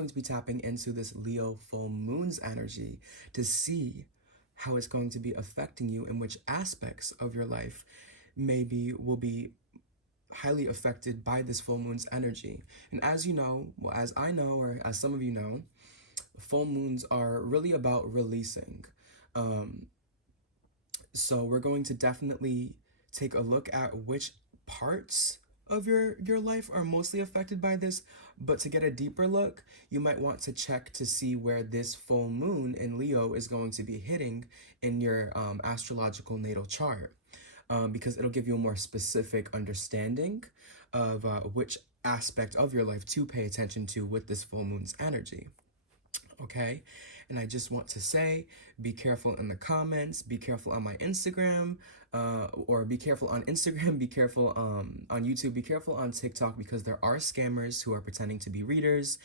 going to be tapping into this Leo full moon's energy to see how it's going to be affecting you and which aspects of your life maybe will be highly affected by this full moon's energy. And as you know, well, as I know, or as some of you know, full moons are really about releasing. Um, so we're going to definitely take a look at which parts of your life are mostly affected by this. But to get a deeper look, you might want to check to see where this full moon in Leo is going to be hitting in your astrological natal chart, because it'll give you a more specific understanding of which aspect of your life to pay attention to with this full moon's energy. Okay, and I just want to say, be careful in the comments, be careful on my Instagram, or be careful on Instagram, be careful on YouTube, be careful on TikTok, because there are scammers who are pretending to be readers,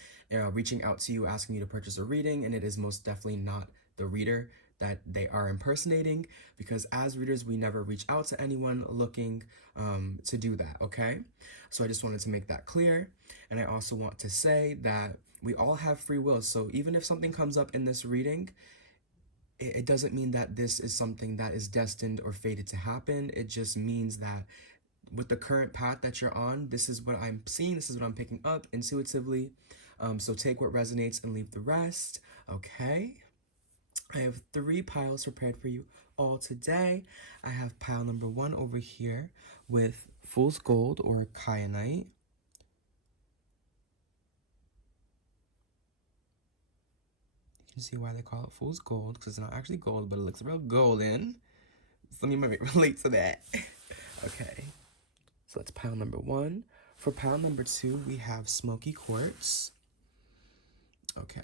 reaching out to you, asking you to purchase a reading, and it is most definitely not the reader that they are impersonating, because as readers, we never reach out to anyone looking to do that, okay? So I just wanted to make that clear. And I also want to say that we all have free will. So even if something comes up in this reading, it doesn't mean that this is something that is destined or fated to happen. It just means that with the current path that you're on, this is what I'm seeing, this is what I'm picking up intuitively. So take what resonates and leave the rest, okay? I have 3 piles prepared for you all today. I have pile number 1 over here with Fool's Gold or Kyanite. You can see why they call it Fool's Gold, because it's not actually gold, but it looks real golden. Some of you might relate to that. Okay, so that's pile number 1. For pile number 2, we have Smoky Quartz. Okay.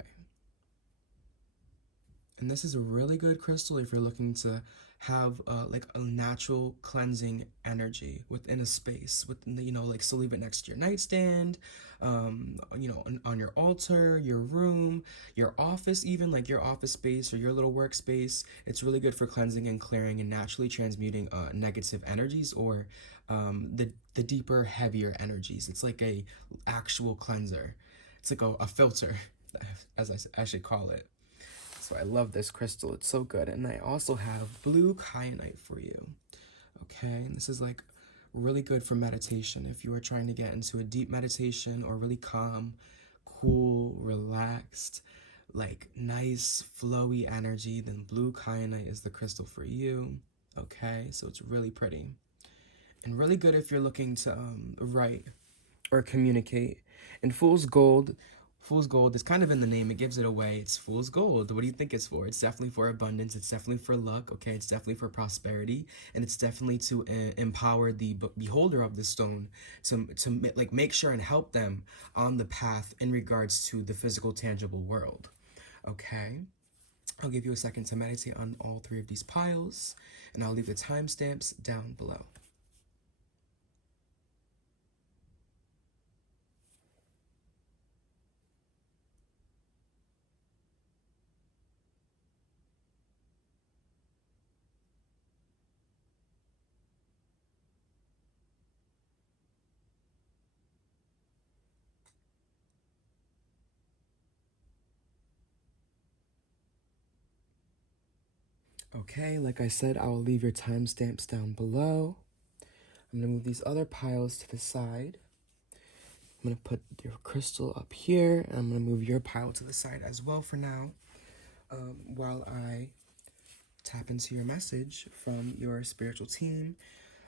And this is a really good crystal if you're looking to have like a natural cleansing energy within a space, within the, like, so leave it next to your nightstand, on your altar, your room, your office, even like your office space or your little workspace. It's really good for cleansing and clearing and naturally transmuting negative energies, or the deeper, heavier energies. It's like a actual cleanser. It's like a filter, as I should call it. So I love this crystal. It's so good. And I also have blue kyanite for you. Okay, and this is like really good for meditation. If you are trying to get into a deep meditation or really calm, cool, relaxed, like nice, flowy energy, then blue kyanite is the crystal for you. Okay, so it's really pretty. And really good if you're looking to write or communicate. And Fool's Gold is kind of in the name. It gives it away. It's Fool's Gold. What do you think it's for? It's definitely for abundance. It's definitely for luck. Okay, it's definitely for prosperity, and it's definitely to empower the beholder of the stone to like make sure and help them on the path in regards to the physical, tangible world. Okay, I'll give you a second to meditate on all 3 of these piles, and I'll leave the timestamps down below. Okay, like I said, I will leave your timestamps down below. I'm going to move these other piles to the side. I'm going to put your crystal up here, and I'm going to move your pile to the side as well for now, while I tap into your message from your spiritual team.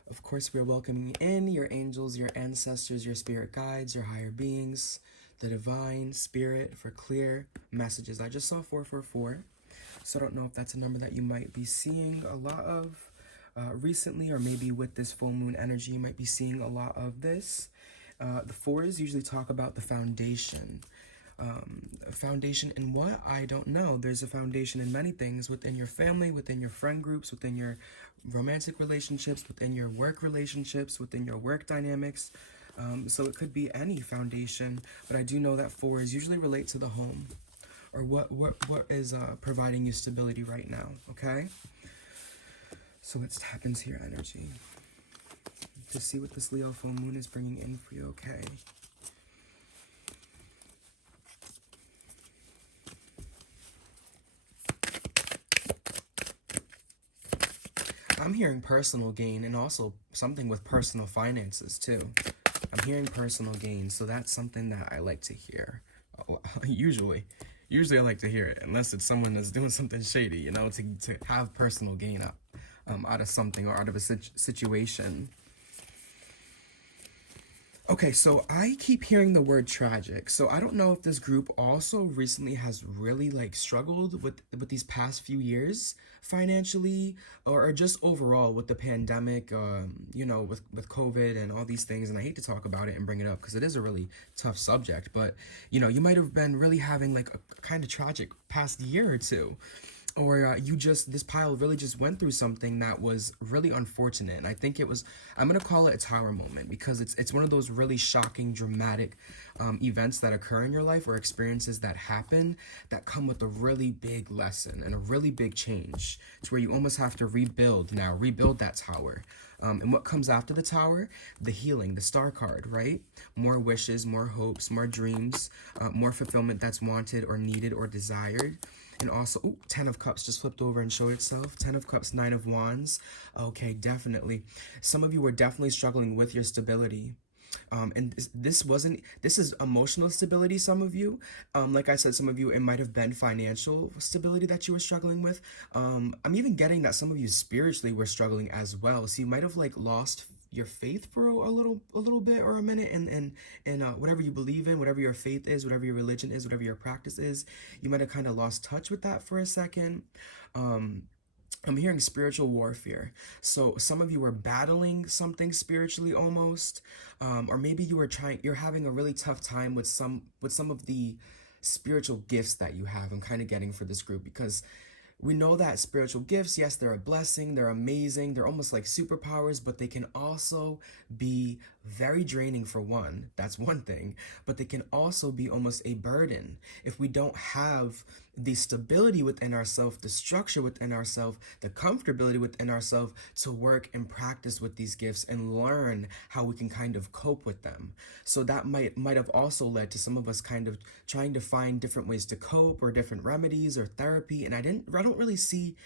Of course, we're welcoming in your angels, your ancestors, your spirit guides, your higher beings, the divine spirit for clear messages. I just saw 444. So I don't know if that's a number that you might be seeing a lot of recently, or maybe with this full moon energy, you might be seeing a lot of this. The 4s usually talk about the foundation. Foundation in what? I don't know. There's a foundation in many things, within your family, within your friend groups, within your romantic relationships, within your work relationships, within your work dynamics. So it could be any foundation, but I do know that 4s usually relate to the home, or what is providing you stability right now, okay? So let's tap into your energy to see what this Leo full moon is bringing in for you, okay? I'm hearing personal gain and also something with personal finances too. I'm hearing personal gain, so that's something that I like to hear. Usually, usually I like to hear it, unless it's someone that's doing something shady, you know, to have personal gain out of something or out of a situation. Okay, so I keep hearing the word tragic. So I don't know if this group also recently has really like struggled with these past few years financially, or just overall with the pandemic, you know, with COVID and all these things. And I hate to talk about it and bring it up because it is a really tough subject. But you know, you might have been really having like a kind of tragic past year or two, or this pile really just went through something that was really unfortunate. And I think I'm gonna call it a tower moment, because it's one of those really shocking, dramatic events that occur in your life, or experiences that happen that come with a really big lesson and a really big change, to where you almost have to rebuild that tower. And what comes after the tower? The healing, the star card, right? More wishes, more hopes, more dreams, more fulfillment that's wanted or needed or desired. And also, ooh, 10 of Cups just flipped over and showed itself. 10 of Cups, 9 of Wands. Okay, definitely. Some of you were definitely struggling with your stability. And this is emotional stability, some of you. Like I said, some of you, it might have been financial stability that you were struggling with. I'm even getting that some of you spiritually were struggling as well. So you might have like lost your faith for a little bit or a minute, and whatever you believe in, whatever your faith is, whatever your religion is, whatever your practice is, you might have kind of lost touch with that for a second. I'm hearing spiritual warfare. So some of you were battling something spiritually almost, or maybe you're having a really tough time with some of the spiritual gifts that you have. I'm kind of getting for this group, because we know that spiritual gifts, yes, they're a blessing, they're amazing, they're almost like superpowers, but they can also be very draining for one. That's one thing. But they can also be almost a burden if we don't have the stability within ourselves, the structure within ourselves, the comfortability within ourselves to work and practice with these gifts and learn how we can kind of cope with them. So that might have also led to some of us kind of trying to find different ways to cope, or different remedies or therapy. And I don't really see,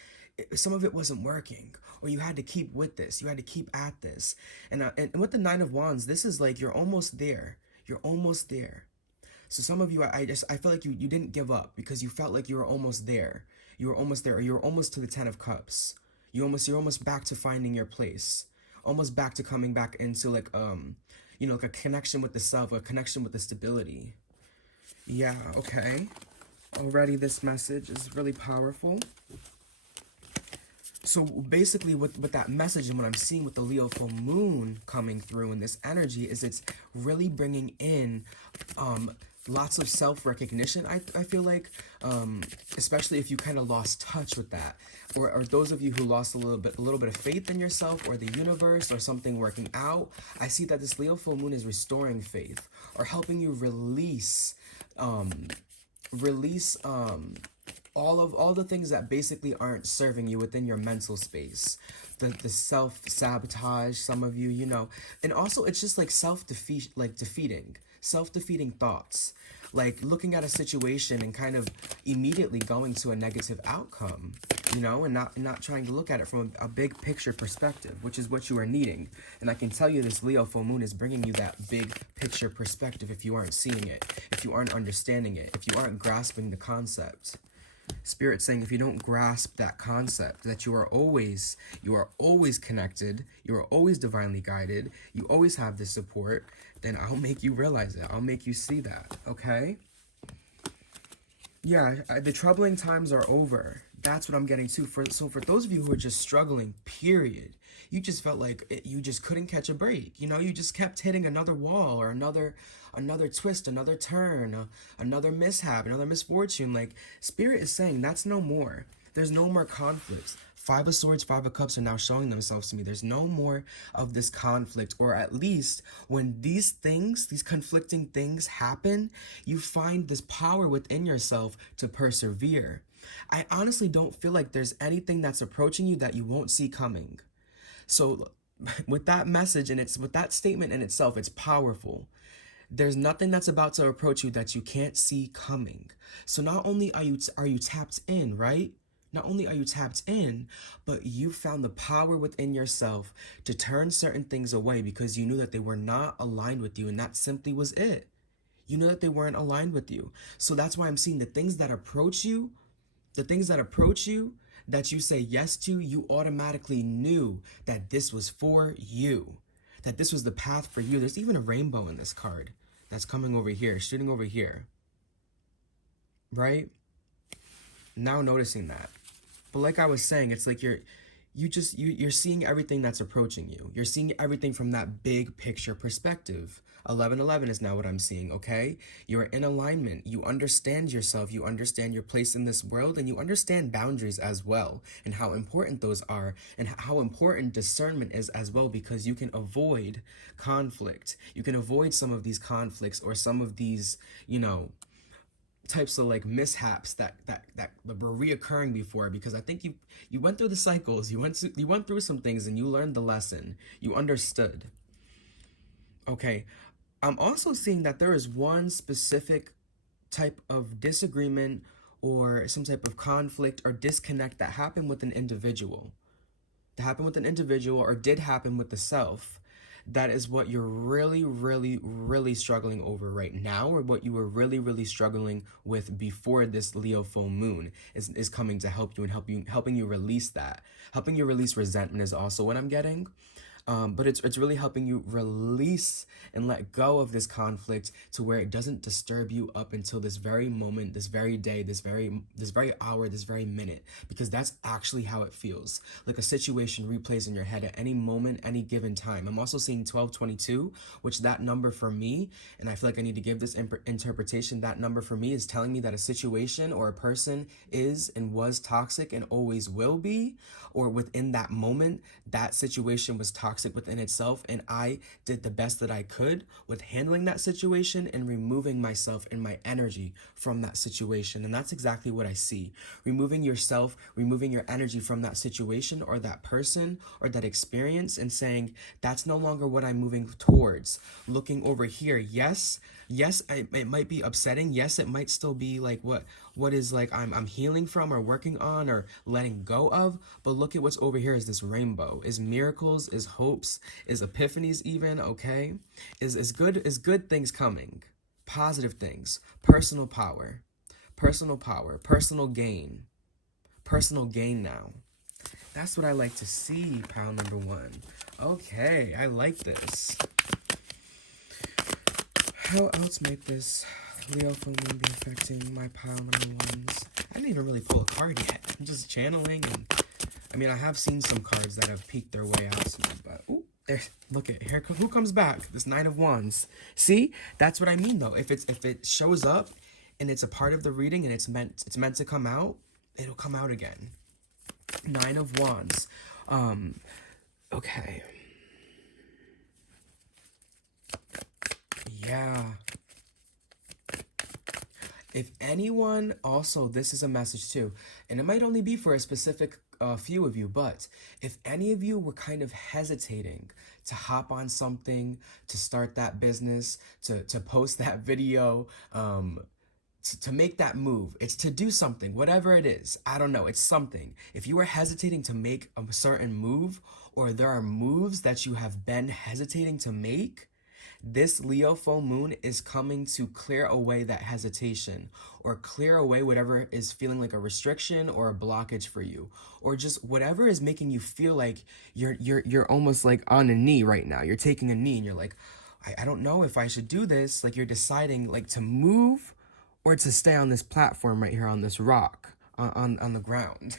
some of it wasn't working, or you had to keep with this, you had to keep at this. And with the 9 of Wands, this is like you're almost there. You're almost there. So some of you, I feel like you didn't give up, because you felt like you were almost there. You were almost there, or you were almost to the 10 of Cups. You're almost back to finding your place, almost back to coming back into like you know, like a connection with the self, a connection with the stability. Yeah, okay. Already this message is really powerful. So basically with that message, and what I'm seeing with the Leo full moon coming through in this energy, is it's really bringing in lots of self-recognition. I feel like, especially if you kind of lost touch with that, or those of you who lost a little bit of faith in yourself or the universe or something working out. I see that this Leo full moon is restoring faith, or helping you release all the things that basically aren't serving you within your mental space. The self-sabotage, some of you, you know. And also it's just like self-defeating thoughts. Like looking at a situation and kind of immediately going to a negative outcome, you know, and not trying to look at it from a big picture perspective, which is what you are needing. And I can tell you this Leo full moon is bringing you that big picture perspective if you aren't seeing it, if you aren't understanding it, if you aren't grasping the concept. Spirit saying, if you don't grasp that concept, that you are always connected, you are always divinely guided, you always have this support, then I'll make you realize that. I'll make you see that, okay? Yeah, the troubling times are over. That's what I'm getting to. So for those of you who are just struggling, period, you just felt like you just couldn't catch a break. You know, you just kept hitting another wall, or another twist, another turn, another mishap, another misfortune. Like, Spirit is saying that's no more. There's no more conflicts. 5 of Swords, 5 of Cups are now showing themselves to me. There's no more of this conflict, or at least when these conflicting things happen, you find this power within yourself to persevere. I honestly don't feel like there's anything that's approaching you that you won't see coming. So with that message, and with that statement in itself, it's powerful. There's nothing that's about to approach you that you can't see coming. So not only are you tapped in, right? Not only are you tapped in, but you found the power within yourself to turn certain things away because you knew that they were not aligned with you, and that simply was it. You know that they weren't aligned with you. So that's why I'm seeing the things that approach you, the things that approach you, that you say yes to, you automatically knew that this was for you, that this was the path for you. There's even a rainbow in this card that's coming over here, shooting over here, right? Now noticing that. But like I was saying, it's like you're seeing everything that's approaching you. You're seeing everything from that big picture perspective. 1111 is now what I'm seeing, okay? You're in alignment. You understand yourself. You understand your place in this world, and you understand boundaries as well, and how important those are, and how important discernment is as well, because you can avoid conflict. You can avoid some of these conflicts or some of these, types of like mishaps that were reoccurring before, because I think you went through the cycles, you went through some things, and you learned the lesson, you understood. Okay, I'm also seeing that there is one specific type of disagreement or some type of conflict or disconnect that happened with an individual, or did happen with the self. That is what you're really, really, really struggling over right now, or what you were really, really struggling with before this Leo full moon is coming to help you and helping you release that. Helping you release resentment is also what I'm getting. But it's really helping you release and let go of this conflict to where it doesn't disturb you up until this very moment, this very day, this very hour, this very minute, because that's actually how it feels. Like a situation replays in your head at any moment, any given time. I'm also seeing 1222, which that number for me, and I feel like I need to give this interpretation. That number for me is telling me that a situation or a person is and was toxic and always will be, or within that moment, that situation was toxic within itself, and I did the best that I could with handling that situation and removing myself and my energy from that situation. And that's exactly what I see. Removing yourself, removing your energy from that situation or that person or that experience, and saying, that's no longer what I'm moving towards. Looking over here, yes, it might be upsetting. Yes, it might still be like what is like I'm healing from or working on or letting go of. But look at what's over here, is this rainbow, is miracles, is hopes, is epiphanies even, okay? Is good things coming. Positive things. Personal power. Personal gain. Personal gain now. That's what I like to see, pile number one. Okay, I like this. How else might this Leo full moon be affecting my pile number ones? I didn't even really pull a card yet. I'm just channeling, and I mean, I have seen some cards that have peeked their way out to me, but ooh, there's, look at here. Who comes back? This Nine of Wands. See, that's what I mean though. If it shows up and it's a part of the reading and it's meant to come out, it'll come out again. Nine of Wands. Okay. Yeah. If anyone, also, this is a message too, and it might only be for a specific few of you, but if any of you were kind of hesitating to hop on something, to start that business, to post that video, to make that move, it's to do something, whatever it is, I don't know, it's something. If you are hesitating to make a certain move, or there are moves that you have been hesitating to make, this Leo full moon is coming to clear away that hesitation, or clear away whatever is feeling like a restriction or a blockage for you, or just whatever is making you feel like you're almost like on a knee right now. You're taking a knee and you're like, I don't know if I should do this. Like you're deciding like to move or to stay on this platform right here on this rock on the ground.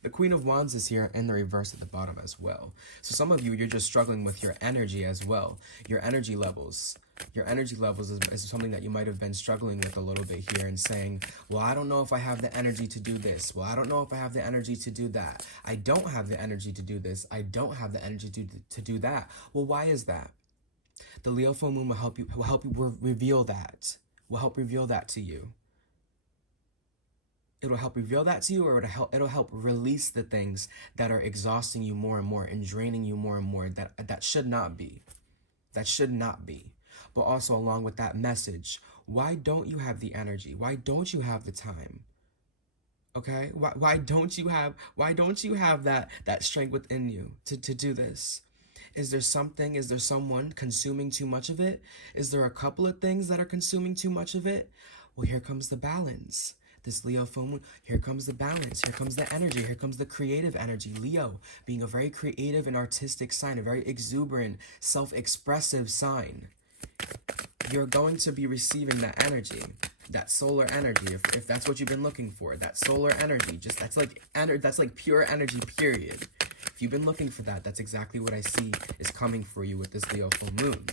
The Queen of Wands is here in the reverse at the bottom as well. So some of you, you're just struggling with your energy as well. Your energy levels. Your energy levels is something that you might have been struggling with a little bit here, and saying, well, I don't know if I have the energy to do this. Well, I don't know if I have the energy to do that. I don't have the energy to do this. I don't have the energy to do that. Well, why is that? The Leo full moon will help you reveal that. Will help reveal that to you. It'll help reveal that to you, or it'll help release the things that are exhausting you more and more and draining you more and more, that should not be. That should not be. But also along with that message, why don't you have the energy? Why don't you have the time? Okay? Why don't you have that strength within you to do this? Is there someone consuming too much of it? Is there a couple of things that are consuming too much of it? Well, here comes the balance. This Leo full moon, here comes the balance, here comes the energy, here comes the creative energy. Leo being a very creative and artistic sign, a very exuberant, self-expressive sign. You're going to be receiving that energy, that solar energy, if that's what you've been looking for, that solar energy. Just that's like pure energy, period. If you've been looking for that, that's exactly what I see is coming for you with this Leo full moon.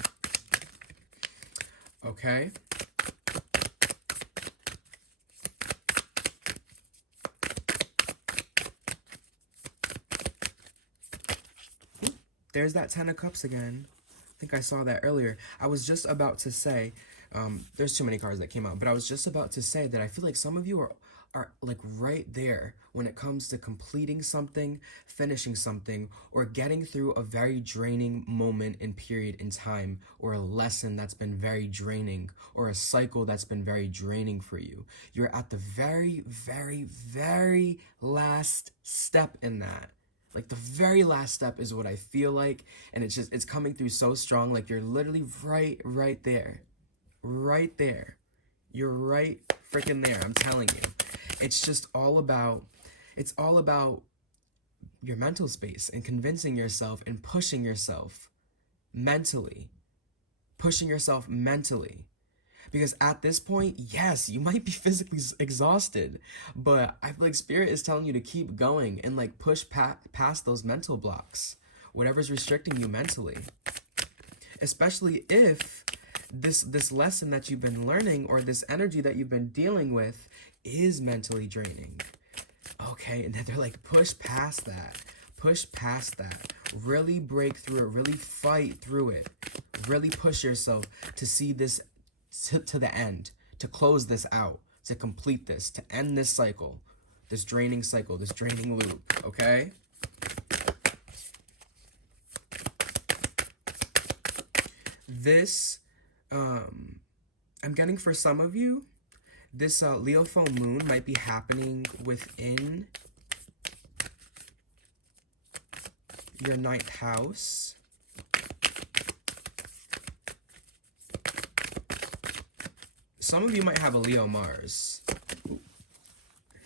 Okay? There's that 10 of Cups again. I think I saw that earlier. I was just about to say, there's too many cards that came out, but I was just about to say that I feel like some of you are like right there when it comes to completing something, finishing something, or getting through a very draining moment and period in time, or a lesson that's been very draining, or a cycle that's been very draining for you. You're at the very, very, very last step in that. Like the very last step is what I feel like, and it's coming through so strong. Like you're literally right there. Right there. You're right freaking there. I'm telling you. It's just all about your mental space and convincing yourself and pushing yourself mentally. Pushing yourself mentally. Because at this point, yes, you might be physically exhausted, but I feel like Spirit is telling you to keep going and like push past those mental blocks, whatever's restricting you mentally. Especially if this lesson that you've been learning or this energy that you've been dealing with is mentally draining. Okay, and then they're like, push past that. Push past that. Really break through it. Really fight through it. Really push yourself to see this to the end, to close this out, to complete this, to end this cycle, this draining loop, okay? This, I'm getting for some of you, this Leo full moon might be happening within your 9th house. Some of you might have a Leo Mars.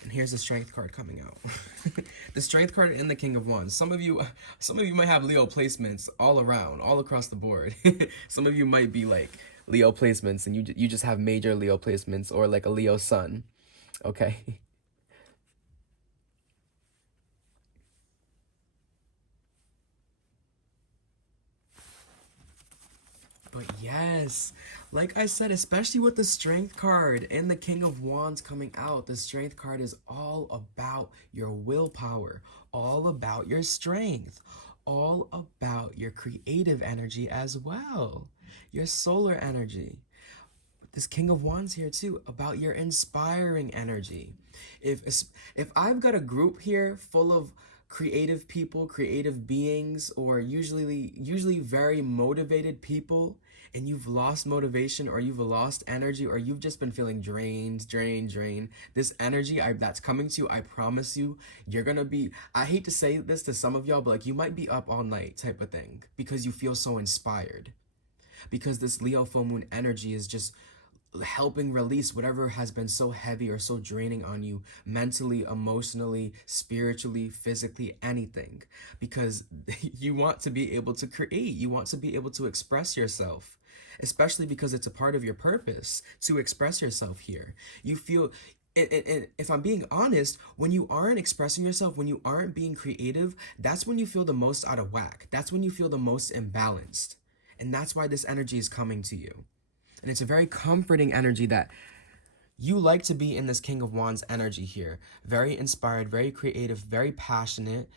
And here's the Strength card coming out. The Strength card and the King of Wands. Some of you might have Leo placements all around, all across the board. Some of you might be like Leo placements and you just have major Leo placements, or like a Leo sun. Okay? But yes, like I said, especially with the Strength card and the King of Wands coming out, the Strength card is all about your willpower, all about your strength, all about your creative energy as well, your solar energy. This King of Wands here too, about your inspiring energy. If if I've got a group here full of creative people, creative beings, or usually very motivated people, and you've lost motivation or you've lost energy or you've just been feeling drained, this energy that's coming to you, I promise you, you're gonna be, I hate to say this to some of y'all, but like you might be up all night type of thing because you feel so inspired. Because this Leo full moon energy is just helping release whatever has been so heavy or so draining on you mentally, emotionally, spiritually, physically, anything. Because you want to be able to create, you want to be able to express yourself, especially because it's a part of your purpose to express yourself here. You feel, and if I'm being honest, when you aren't expressing yourself, when you aren't being creative, that's when you feel the most out of whack. That's when you feel the most imbalanced. And that's why this energy is coming to you. And it's a very comforting energy that you like to be in, this King of Wands energy here. Very inspired, very creative, very passionate.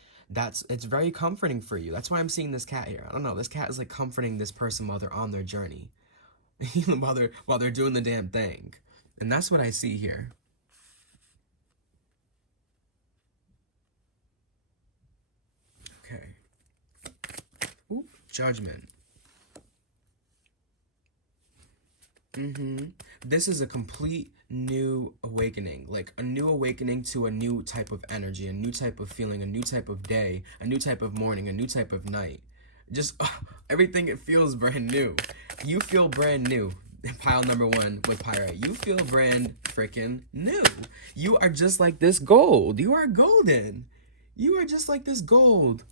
It's very comforting for you. That's why I'm seeing this cat here. I don't know, this cat is like comforting this person while they're on their journey. while they're doing the damn thing. And that's what I see here. Okay. Ooh, Judgment. This is a complete new awakening, like a new awakening to a new type of energy, a new type of feeling, a new type of day, a new type of morning, a new type of night. Just everything, it feels brand new. You feel brand new. Pile number one with Pyrite. You feel brand freaking new. You are just like this gold. You are golden. You are just like this gold.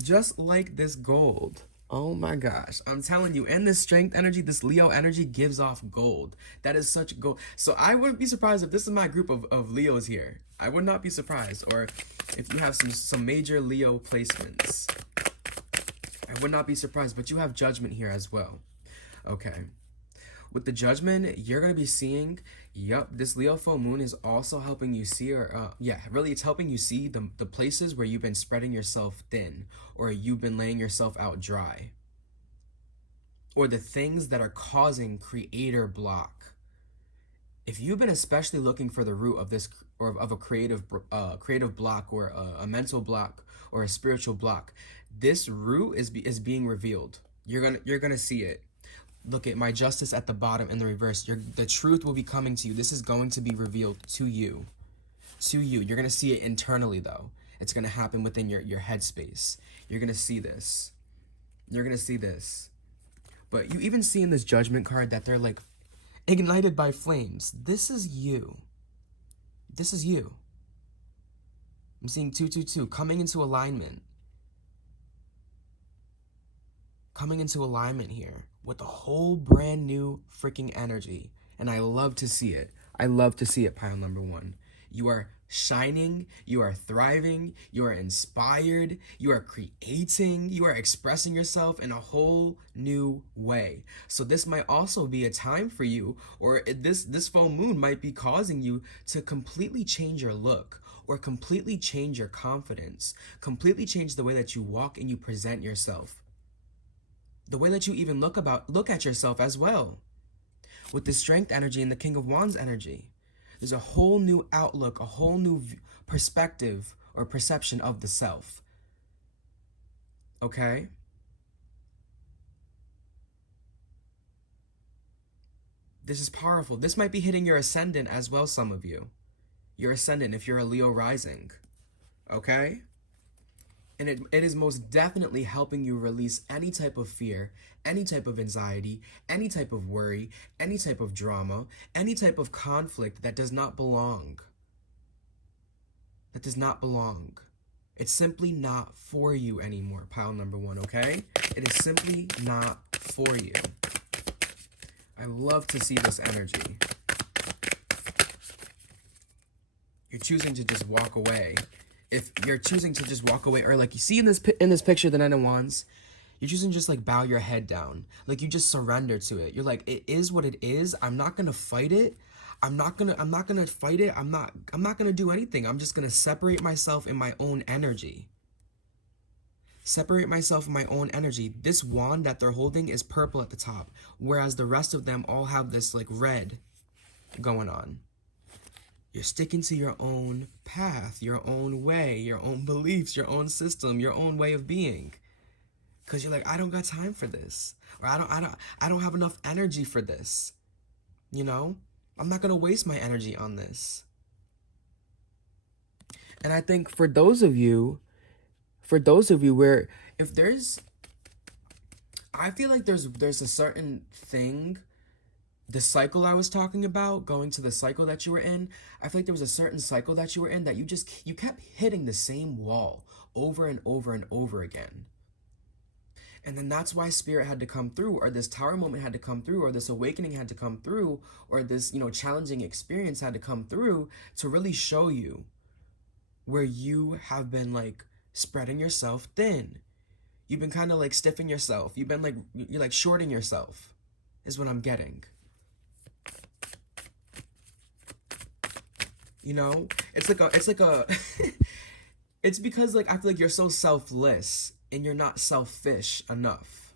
Just like this gold. Oh my gosh. I'm telling you, and this strength energy, this Leo energy gives off gold. That is such gold. So I wouldn't be surprised if this is my group of Leos here. I would not be surprised. Or if you have some major Leo placements. I would not be surprised. But you have judgment here as well. Okay. With the judgment, you're going to be seeing, yep, this Leo full moon is also helping you see, really it's helping you see the places where you've been spreading yourself thin, or you've been laying yourself out dry, or the things that are causing creator block. If you've been especially looking for the root of this, or of a creative block, or a mental block, or a spiritual block, this root is being revealed. You're gonna see it. Look at my justice at the bottom in the reverse. The truth will be coming to you. This is going to be revealed to you. To you. You're going to see it internally, though. It's going to happen within your headspace. You're going to see this. You're going to see this. But you even see in this judgment card that they're like ignited by flames. This is you. This is you. I'm seeing 222 coming into alignment. Coming into alignment here with a whole brand new freaking energy. And I love to see it. I love to see it, pile number one. You are shining, you are thriving, you are inspired, you are creating, you are expressing yourself in a whole new way. So this might also be a time for you, or this full moon might be causing you to completely change your look, or completely change your confidence, completely change the way that you walk and you present yourself. The way that you even look at yourself as well. With the strength energy and the King of Wands energy, there's a whole new outlook, a whole new perspective or perception of the self. Okay? This is powerful. This might be hitting your ascendant as well, some of you. Your ascendant if you're a Leo rising. Okay? And it is most definitely helping you release any type of fear, any type of anxiety, any type of worry, any type of drama, any type of conflict that does not belong. That does not belong. It's simply not for you anymore, pile number one, okay? It is simply not for you. I love to see this energy. You're choosing to just walk away. If you're choosing to just walk away, or like you see in this picture, the Nine of Wands, you're choosing to just like bow your head down. Like you just surrender to it. You're like, it is what it is. I'm not gonna fight it. I'm not gonna fight it. I'm not gonna do anything. I'm just gonna separate myself in my own energy. Separate myself in my own energy. This wand that they're holding is purple at the top, whereas the rest of them all have this like red going on. You're sticking to your own path, your own way, your own beliefs, your own system, your own way of being. Cause you're like, I don't got time for this, or I don't have enough energy for this. You know, I'm not gonna waste my energy on this. And I think for those of you where if there's, I feel like there's a certain thing. The cycle I was talking about, going to the cycle that you were in, I feel like there was a certain cycle that you were in that you kept hitting the same wall over and over and over again. And then that's why spirit had to come through, or this tower moment had to come through, or this awakening had to come through, or this, challenging experience had to come through to really show you where you have been like spreading yourself thin. You've been kind of like stiffing yourself. You've been like, you're like shorting yourself is what I'm getting. It's like a it's because like I feel like you're so selfless and you're not selfish enough.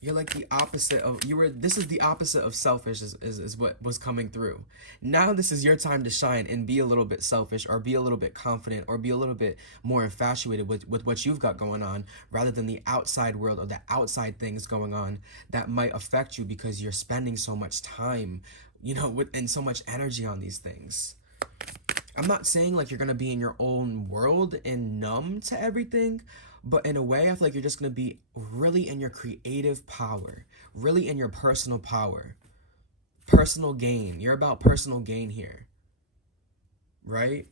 You're like the opposite of this is the opposite of selfish is what was coming through. Now this is your time to shine and be a little bit selfish, or be a little bit confident, or be a little bit more infatuated with what you've got going on, rather than the outside world or the outside things going on that might affect you because you're spending so much time and so much energy on these things. I'm not saying like you're gonna be in your own world and numb to everything, but in a way, I feel like you're just gonna be really in your creative power, really in your personal power, personal gain. You're about personal gain here, right?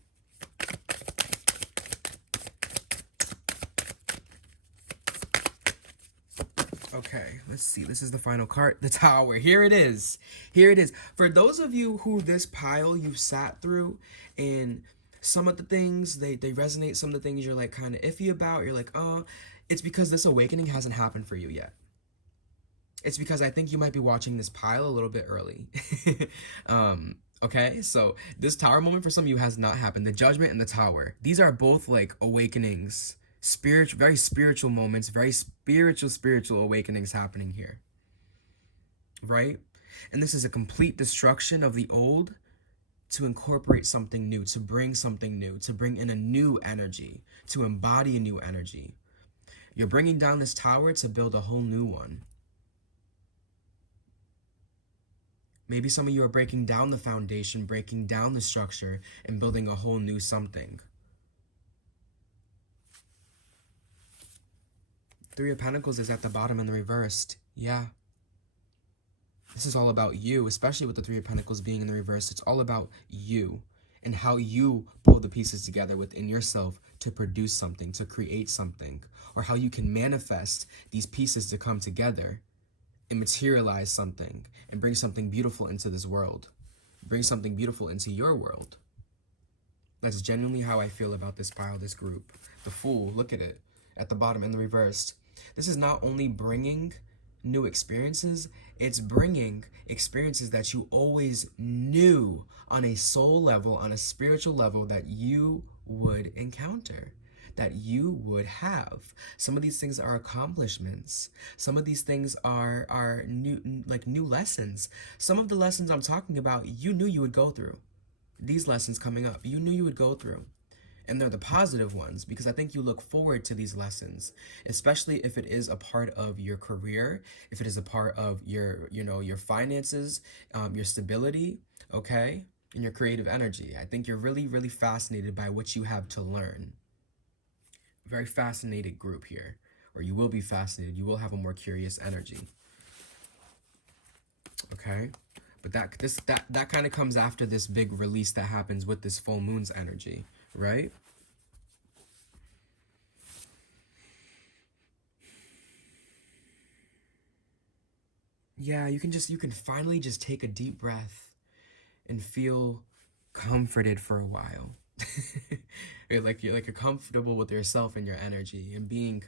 Okay, let's see. This is the final card, the Tower. Here it is. Here it is. For those of you who this pile you've sat through, and some of the things they resonate, some of the things you're like kind of iffy about, you're like, oh, it's because this awakening hasn't happened for you yet. It's because I think you might be watching this pile a little bit early. Okay, so this Tower moment for some of you has not happened. The Judgment and the Tower. These are both like awakenings, spiritual, very spiritual moments, very spiritual awakenings happening here, right? And this is a complete destruction of the old to incorporate something new, to bring something new, to bring in a new energy, to embody a new energy. You're bringing down this tower to build a whole new one. Maybe some of you are breaking down the foundation, breaking down the structure, and building a whole new something. Three of Pentacles is at the bottom in the reversed. Yeah. This is all about you, especially with the Three of Pentacles being in the reverse. It's all about you and how you pull the pieces together within yourself to produce something, to create something, or how you can manifest these pieces to come together and materialize something and bring something beautiful into this world. Bring something beautiful into your world. That's genuinely how I feel about this pile, this group. The Fool, look at it, at the bottom in the reversed. This is not only bringing new experiences, it's bringing experiences that you always knew on a soul level, on a spiritual level, that you would encounter, that you would have. Some of these things are accomplishments. Some of these things are new lessons. Some of the lessons I'm talking about, you knew you would go through. These lessons coming up, you knew you would go through. And they're the positive ones, because I think you look forward to these lessons, especially if it is a part of your career, if it is a part of your finances, your stability, okay, and your creative energy. I think you're really, really fascinated by what you have to learn. Very fascinated group here, or you will be fascinated. You will have a more curious energy. Okay, but that kind of comes after this big release that happens with this full moon's energy, right? Yeah, you can finally just take a deep breath and feel comforted for a while. You're comfortable with yourself and your energy and being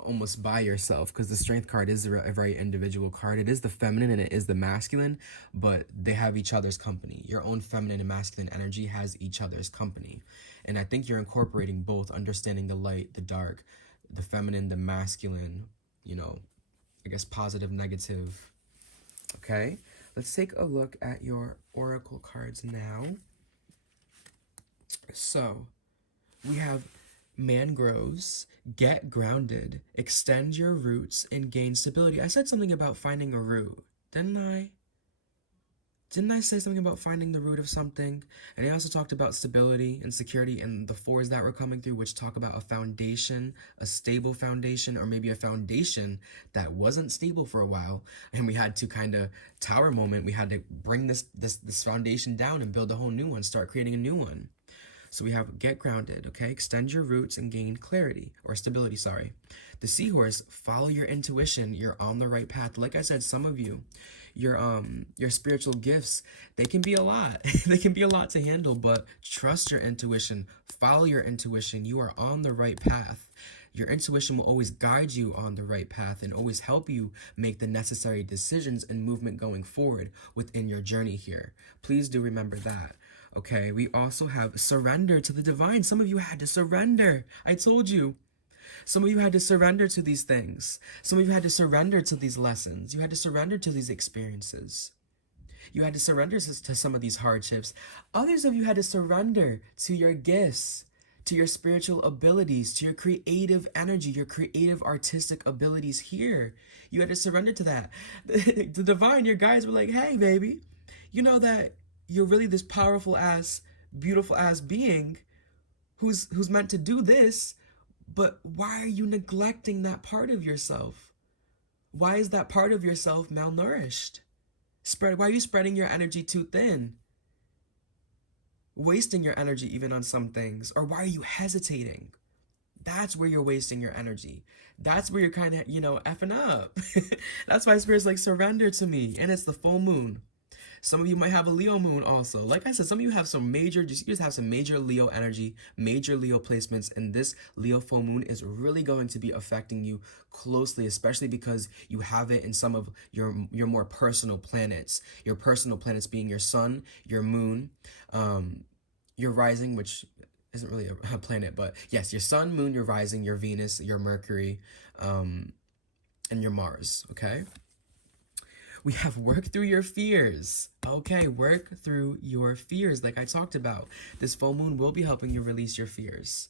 almost by yourself, because the Strength card is a very individual card. It is the feminine and it is the masculine, but they have each other's company. Your own feminine and masculine energy has each other's company, and I think you're incorporating both, understanding the light, the dark, the feminine, the masculine, I guess positive, negative. Okay, let's take a look at your oracle cards now. So, we have Man grows, get grounded, extend your roots, and gain stability. I said something about finding a root, didn't I? Didn't I say something about finding the root of something? And I also talked about stability and security and the fours that were coming through, which talk about a foundation, a stable foundation, or maybe a foundation that wasn't stable for a while. And we had to kind of tower moment. We had to bring this foundation down and build a whole new one, start creating a new one. So we have get grounded, okay? Extend your roots and gain clarity, or stability, sorry. The Seahorse, follow your intuition. You're on the right path. Like I said, some of you, your spiritual gifts, they can be a lot. They can be a lot to handle, but trust your intuition. Follow your intuition. You are on the right path. Your intuition will always guide you on the right path and always help you make the necessary decisions and movement going forward within your journey here. Please do remember that. Okay, we also have surrender to the divine. Some of you had to surrender. I told you. Some of you had to surrender to these things. Some of you had to surrender to these lessons. You had to surrender to these experiences. You had to surrender to some of these hardships. Others of you had to surrender to your gifts, to your spiritual abilities, to your creative energy, your creative artistic abilities here. You had to surrender to that. The divine, your guides were like, hey, baby, You know that you're really this powerful ass, beautiful ass being who's meant to do this, but why are you neglecting that part of yourself? Why is that part of yourself malnourished? Why are you spreading your energy too thin? Wasting your energy even on some things? Or why are you hesitating? That's where you're wasting your energy. That's where you're kind of, effing up. That's why Spirit's like, surrender to me. And it's the full moon. Some of you might have a Leo moon also. Like I said, some of you have some major, you just have some major Leo energy, major Leo placements, and this Leo full moon is really going to be affecting you closely, especially because you have it in some of your more personal planets. Your personal planets being your sun, your moon, your rising, which isn't really a planet, but yes, your sun, moon, your rising, your Venus, your Mercury, and your Mars, okay? We have work through your fears. Okay, work through your fears, like I talked about. This full moon will be helping you release your fears.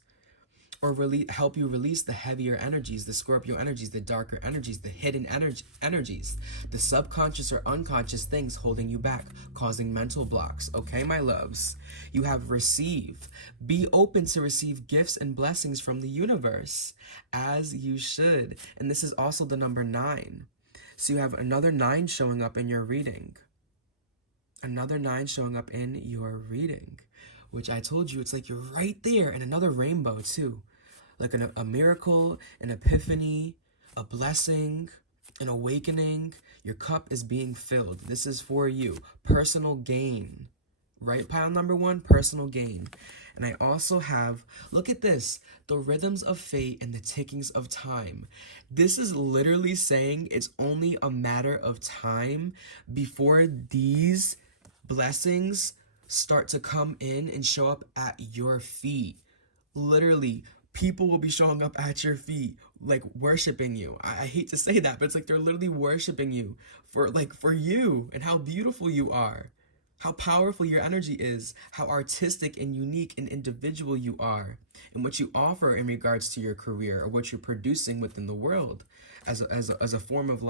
Or help you release the heavier energies, the Scorpio energies, the darker energies, the hidden energies, the subconscious or unconscious things holding you back, causing mental blocks. Okay, my loves? You have receive. Be open to receive gifts and blessings from the universe, as you should. And this is also the number 9. So you have another 9 showing up in your reading. Another 9 showing up in your reading. Which I told you, it's like you're right there. And another rainbow, too. Like a miracle, an epiphany, a blessing, an awakening. Your cup is being filled. This is for you. Personal gain. Right, pile number 1, personal gain. And I also have, look at this, the rhythms of fate and the tickings of time. This is literally saying it's only a matter of time before these blessings start to come in and show up at your feet. Literally, people will be showing up at your feet, like worshiping you. I hate to say that, but it's like they're literally worshiping you for you and how beautiful you are, how powerful your energy is, how artistic and unique and individual you are, and what you offer in regards to your career or what you're producing within the world as a form of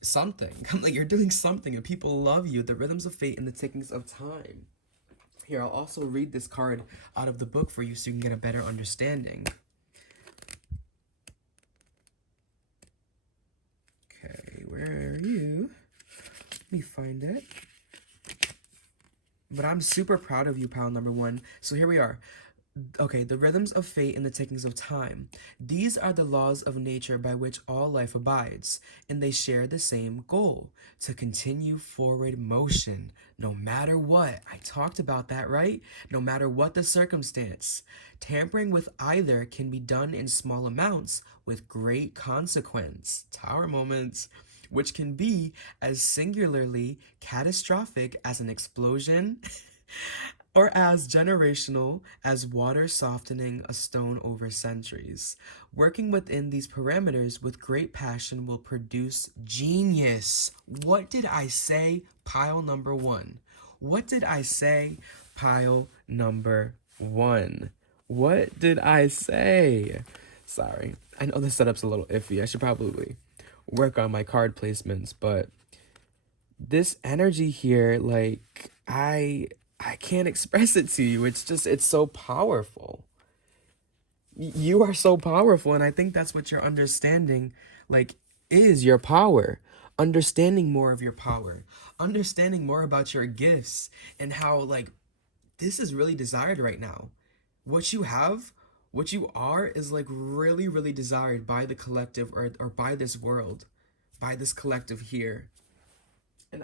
something. Like you're doing something and people love you. The rhythms of fate and the tickings of time. Here, I'll also read this card out of the book for you so you can get a better understanding. Okay, where are you? Let me find it. But I'm super proud of you, pal number 1. So here we are. Okay, the rhythms of fate and the takings of time. These are the laws of nature by which all life abides, and they share the same goal, to continue forward motion, no matter what. I talked about that, right? No matter what the circumstance. Tampering with either can be done in small amounts with great consequence. Tower moments. Which can be as singularly catastrophic as an explosion or as generational as water softening a stone over centuries. Working within these parameters with great passion will produce genius. What did I say? Pile number 1. What did I say? Pile number 1. What did I say? Sorry. I know the setup's a little iffy. I should probably work on my card placements, but this energy here, like, I can't express it to you. It's so powerful. You are so powerful, and I think that's what your understanding, like, is your power. Understanding more of your power. Understanding more about your gifts and how, like, this is really desired right now. What you have, what you are, is, like, really, really desired by the collective or by this world, by this collective here. And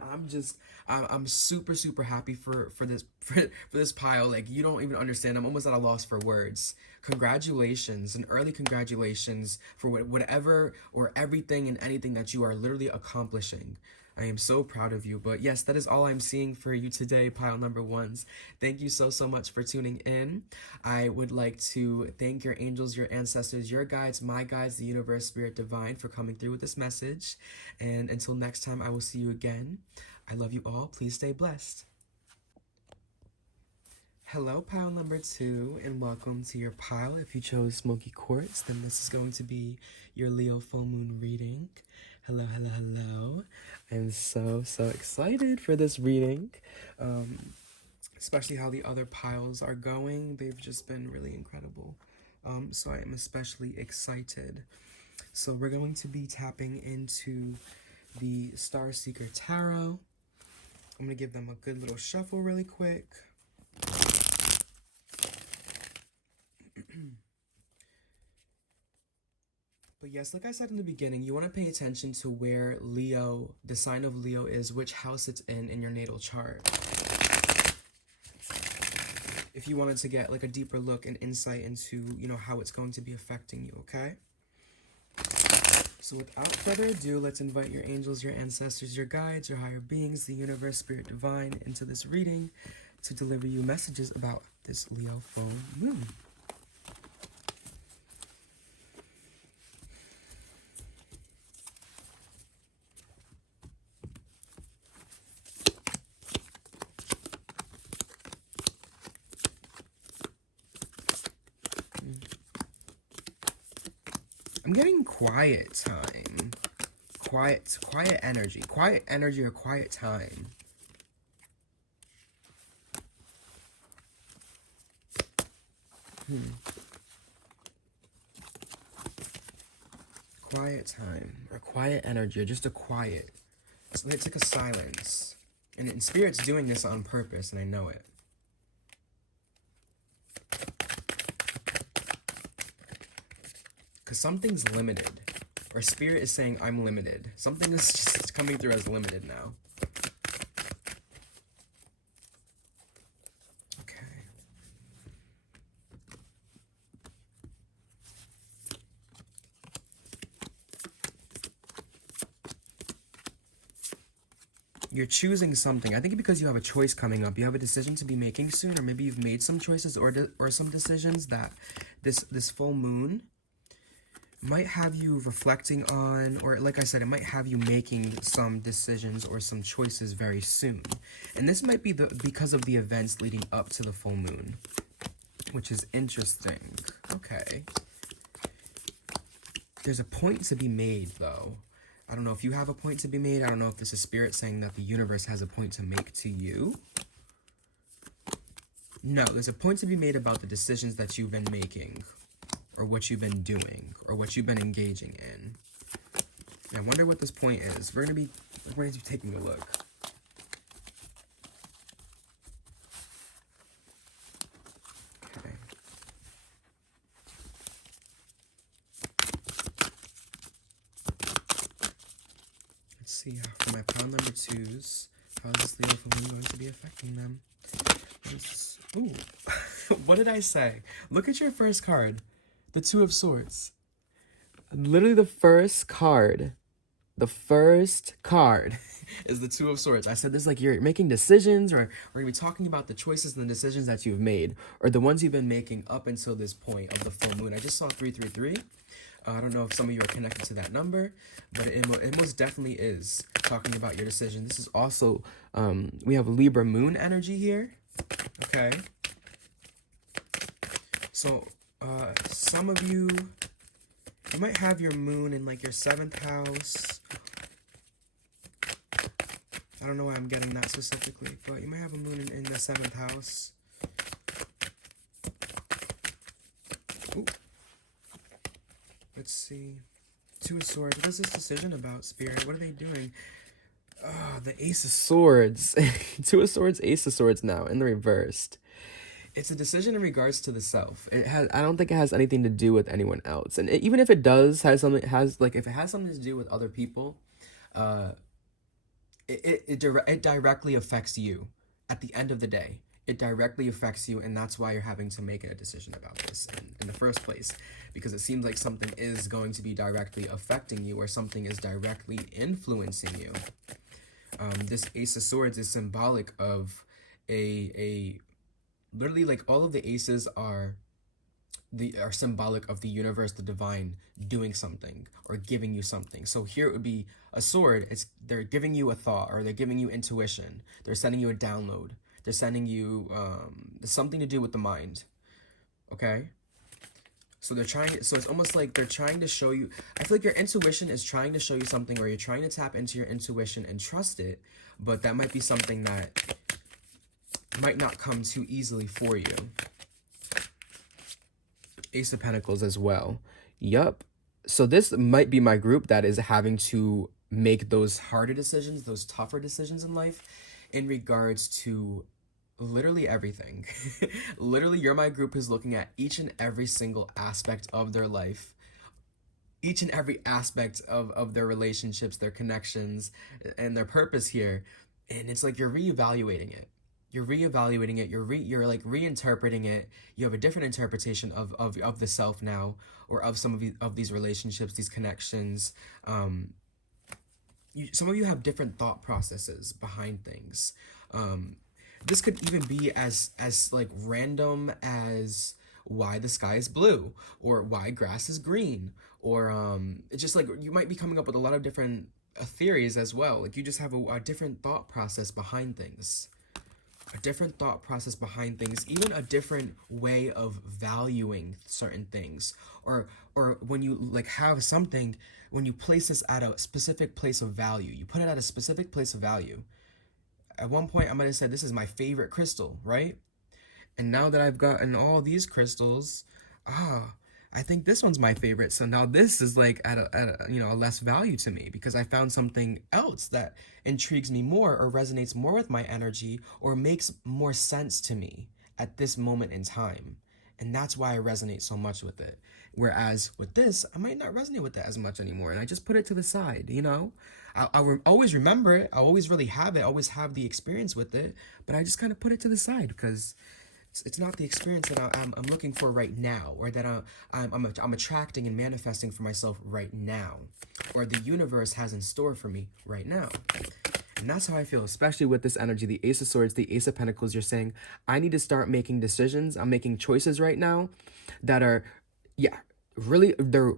I'm super super happy for this for this pile. Like, you don't even understand. I'm almost at a loss for words. Congratulations, and early congratulations for whatever or everything and anything that you are literally accomplishing. I am so proud of you. But yes, that is all I'm seeing for you today, pile number 1s. Thank you so much for tuning in. I would like to thank your angels, your ancestors, your guides, my guides, the universe, spirit divine, for coming through with this message. And until next time, I will see you again. I love you all. Please stay blessed. Hello, pile number 2, and welcome to your pile. If you chose Smoky Quartz, then this is going to be your Leo full moon reading. Hello, hello, hello. I'm so excited for this reading. Especially how the other piles are going. They've just been really incredible. So I am especially excited. So we're going to be tapping into the Star Seeker Tarot. I'm going to give them a good little shuffle really quick. But yes, like I said in the beginning, you want to pay attention to where Leo, the sign of Leo is, which house it's in your natal chart. If you wanted to get like a deeper look and insight into, you know, how it's going to be affecting you, okay? So without further ado, let's invite your angels, your ancestors, your guides, your higher beings, the universe, spirit divine, into this reading to deliver you messages about this Leo full moon. I'm getting quiet time. Quiet energy. Quiet energy or quiet time. Quiet time or quiet energy or just a quiet. It's like a silence. And Spirit's doing this on purpose, and I know it. Because something's limited. Or Spirit is saying, I'm limited. Something is just coming through as limited now. Okay. You're choosing something. I think because you have a choice coming up. You have a decision to be making soon, or maybe you've made some choices or some decisions that this full moon might have you reflecting on, or like I said, it might have you making some decisions or some choices very soon. And this might be because of the events leading up to the full moon, which is interesting. Okay. There's a point to be made, though. I don't know if you have a point to be made. I don't know if this is Spirit saying that the universe has a point to make to you. No, there's a point to be made about the decisions that you've been making, or what you've been doing, or what you've been engaging in. And I wonder what this point is. We're going to be taking a look. Okay. Let's see for my pile number 2s, how is this Leo full moon going to be affecting them? Ooh, what did I say? Look at your first card. The Two of Swords. Literally the first card. The first card is the Two of Swords. I said this like you're making decisions, or we're going to be talking about the choices and the decisions that you've made, or the ones you've been making up until this point of the full moon. I just saw 333. I don't know if some of you are connected to that number, but it most definitely is talking about your decision. This is also, we have Libra moon energy here. Okay. So, some of you might have your moon in like your 7th house. I don't know why I'm getting that specifically, but you might have a moon in the 7th house. Ooh. Let's see. Two of Swords. What is this decision about, Spirit? What are they doing? The Ace of Swords. Two of Swords, Ace of Swords now, in the reversed. It's a decision in regards to the self. I don't think it has anything to do with anyone else. And even if it does, if it has something to do with other people, it directly affects you. At the end of the day, it directly affects you, and that's why you're having to make a decision about this in the first place, because it seems like something is going to be directly affecting you, or something is directly influencing you. This Ace of Swords is symbolic of a literally, like, all of the aces are symbolic of the universe, the divine, doing something or giving you something. So here it would be a sword. They're giving you a thought, or they're giving you intuition. They're sending you a download. They're sending you something to do with the mind. Okay. So they're trying, so it's almost like they're trying to show you, I feel like your intuition is trying to show you something, or you're trying to tap into your intuition and trust it, but that might be something that might not come too easily for you. Ace of Pentacles as well. Yup. So this might be my group that is having to make those harder decisions, those tougher decisions in life in regards to literally everything. Literally, you're my group who's looking at each and every single aspect of their life, each and every aspect of their relationships, their connections, and their purpose here. And it's like you're reevaluating it. You're reevaluating it. You're like reinterpreting it. You have a different interpretation of the self now, or of some of these relationships, these connections. Some of you have different thought processes behind things. This could even be as like random as why the sky is blue, or why grass is green, or it's just like you might be coming up with a lot of different theories as well. Like you just have a different thought process behind things. A different thought process behind things, even a different way of valuing certain things. Or when you like have something, when you place this at a specific place of value, you put it at a specific place of value. At one point I might have said this is my favorite crystal, right? And now that I've gotten all these crystals, I think this one's my favorite. So now this is like at a less value to me, because I found something else that intrigues me more, or resonates more with my energy, or makes more sense to me at this moment in time. And that's why I resonate so much with it. Whereas with this, I might not resonate with it as much anymore. And I just put it to the side, you know? I'll always remember it. I always really have it. I always have the experience with it. But I just kind of put it to the side, because it's not the experience that I'm looking for right now, or that I'm attracting and manifesting for myself right now, or the universe has in store for me right now. And that's how I feel, especially with this energy, the Ace of Swords, the Ace of Pentacles. You're saying, I need to start making decisions. I'm making choices right now that are, yeah, really, they're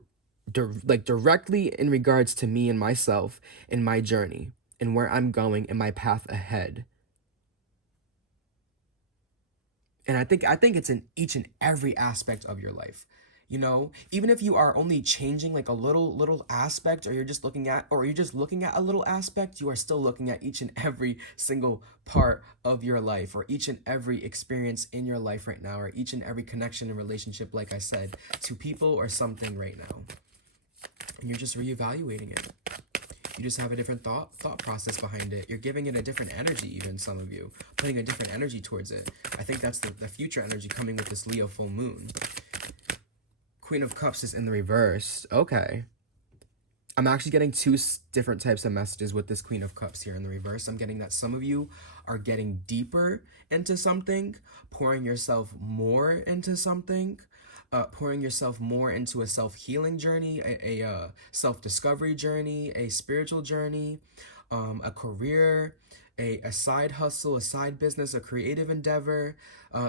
like directly in regards to me and myself and my journey and where I'm going and my path ahead. And I think it's in each and every aspect of your life. You know, even if you are only changing like a little aspect, or you're just looking at a little aspect, you are still looking at each and every single part of your life, or each and every experience in your life right now, or each and every connection and relationship, like I said, to people or something right now. And you're just reevaluating it. You just have a different thought process behind it. You're giving it a different energy, even some of you. Putting a different energy towards it. I think that's the future energy coming with this Leo full moon. Queen of Cups is in the reverse. Okay. I'm actually getting two different types of messages with this Queen of Cups here in the reverse. I'm getting that some of you are getting deeper into something, pouring yourself more into something, pouring yourself more into a self-healing journey, a self-discovery journey, a spiritual journey, a career, a side hustle, a side business, a creative endeavor.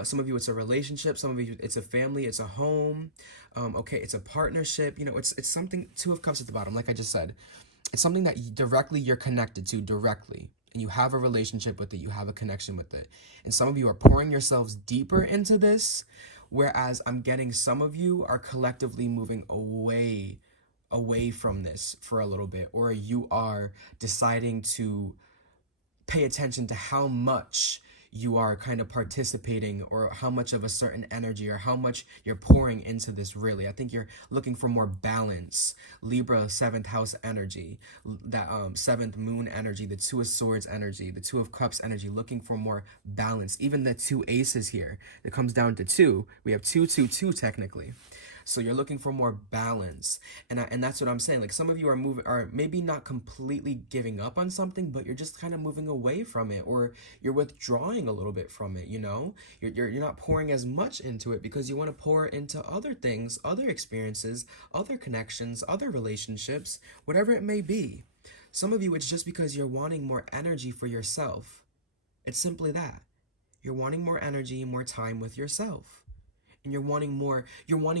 Some of you it's a relationship, some of you it's a family, it's a home. Okay, it's a partnership. You know, it's something. Two of Cups at the bottom, like I just said. It's something that you're connected to directly. And you have a relationship with it, you have a connection with it. And some of you are pouring yourselves deeper into this, whereas I'm getting some of you are collectively moving away from this for a little bit, or you are deciding to pay attention to how much you are kind of participating, or how much of a certain energy, or how much you're pouring into this. Really, I think you're looking for more balance. Libra, 7th house energy, that 7th moon energy, the 2 of Swords energy, the 2 of Cups energy, looking for more balance. Even the 2 aces here, it comes down to 2. We have 2 2 2 technically. So you're looking for more balance. And that's what I'm saying. Like, some of you are maybe not completely giving up on something, but you're just kind of moving away from it, or you're withdrawing a little bit from it, you know? You're not pouring as much into it, because you want to pour into other things, other experiences, other connections, other relationships, whatever it may be. Some of you, it's just because you're wanting more energy for yourself. It's simply that. You're wanting more energy, more time with yourself. And you're wanting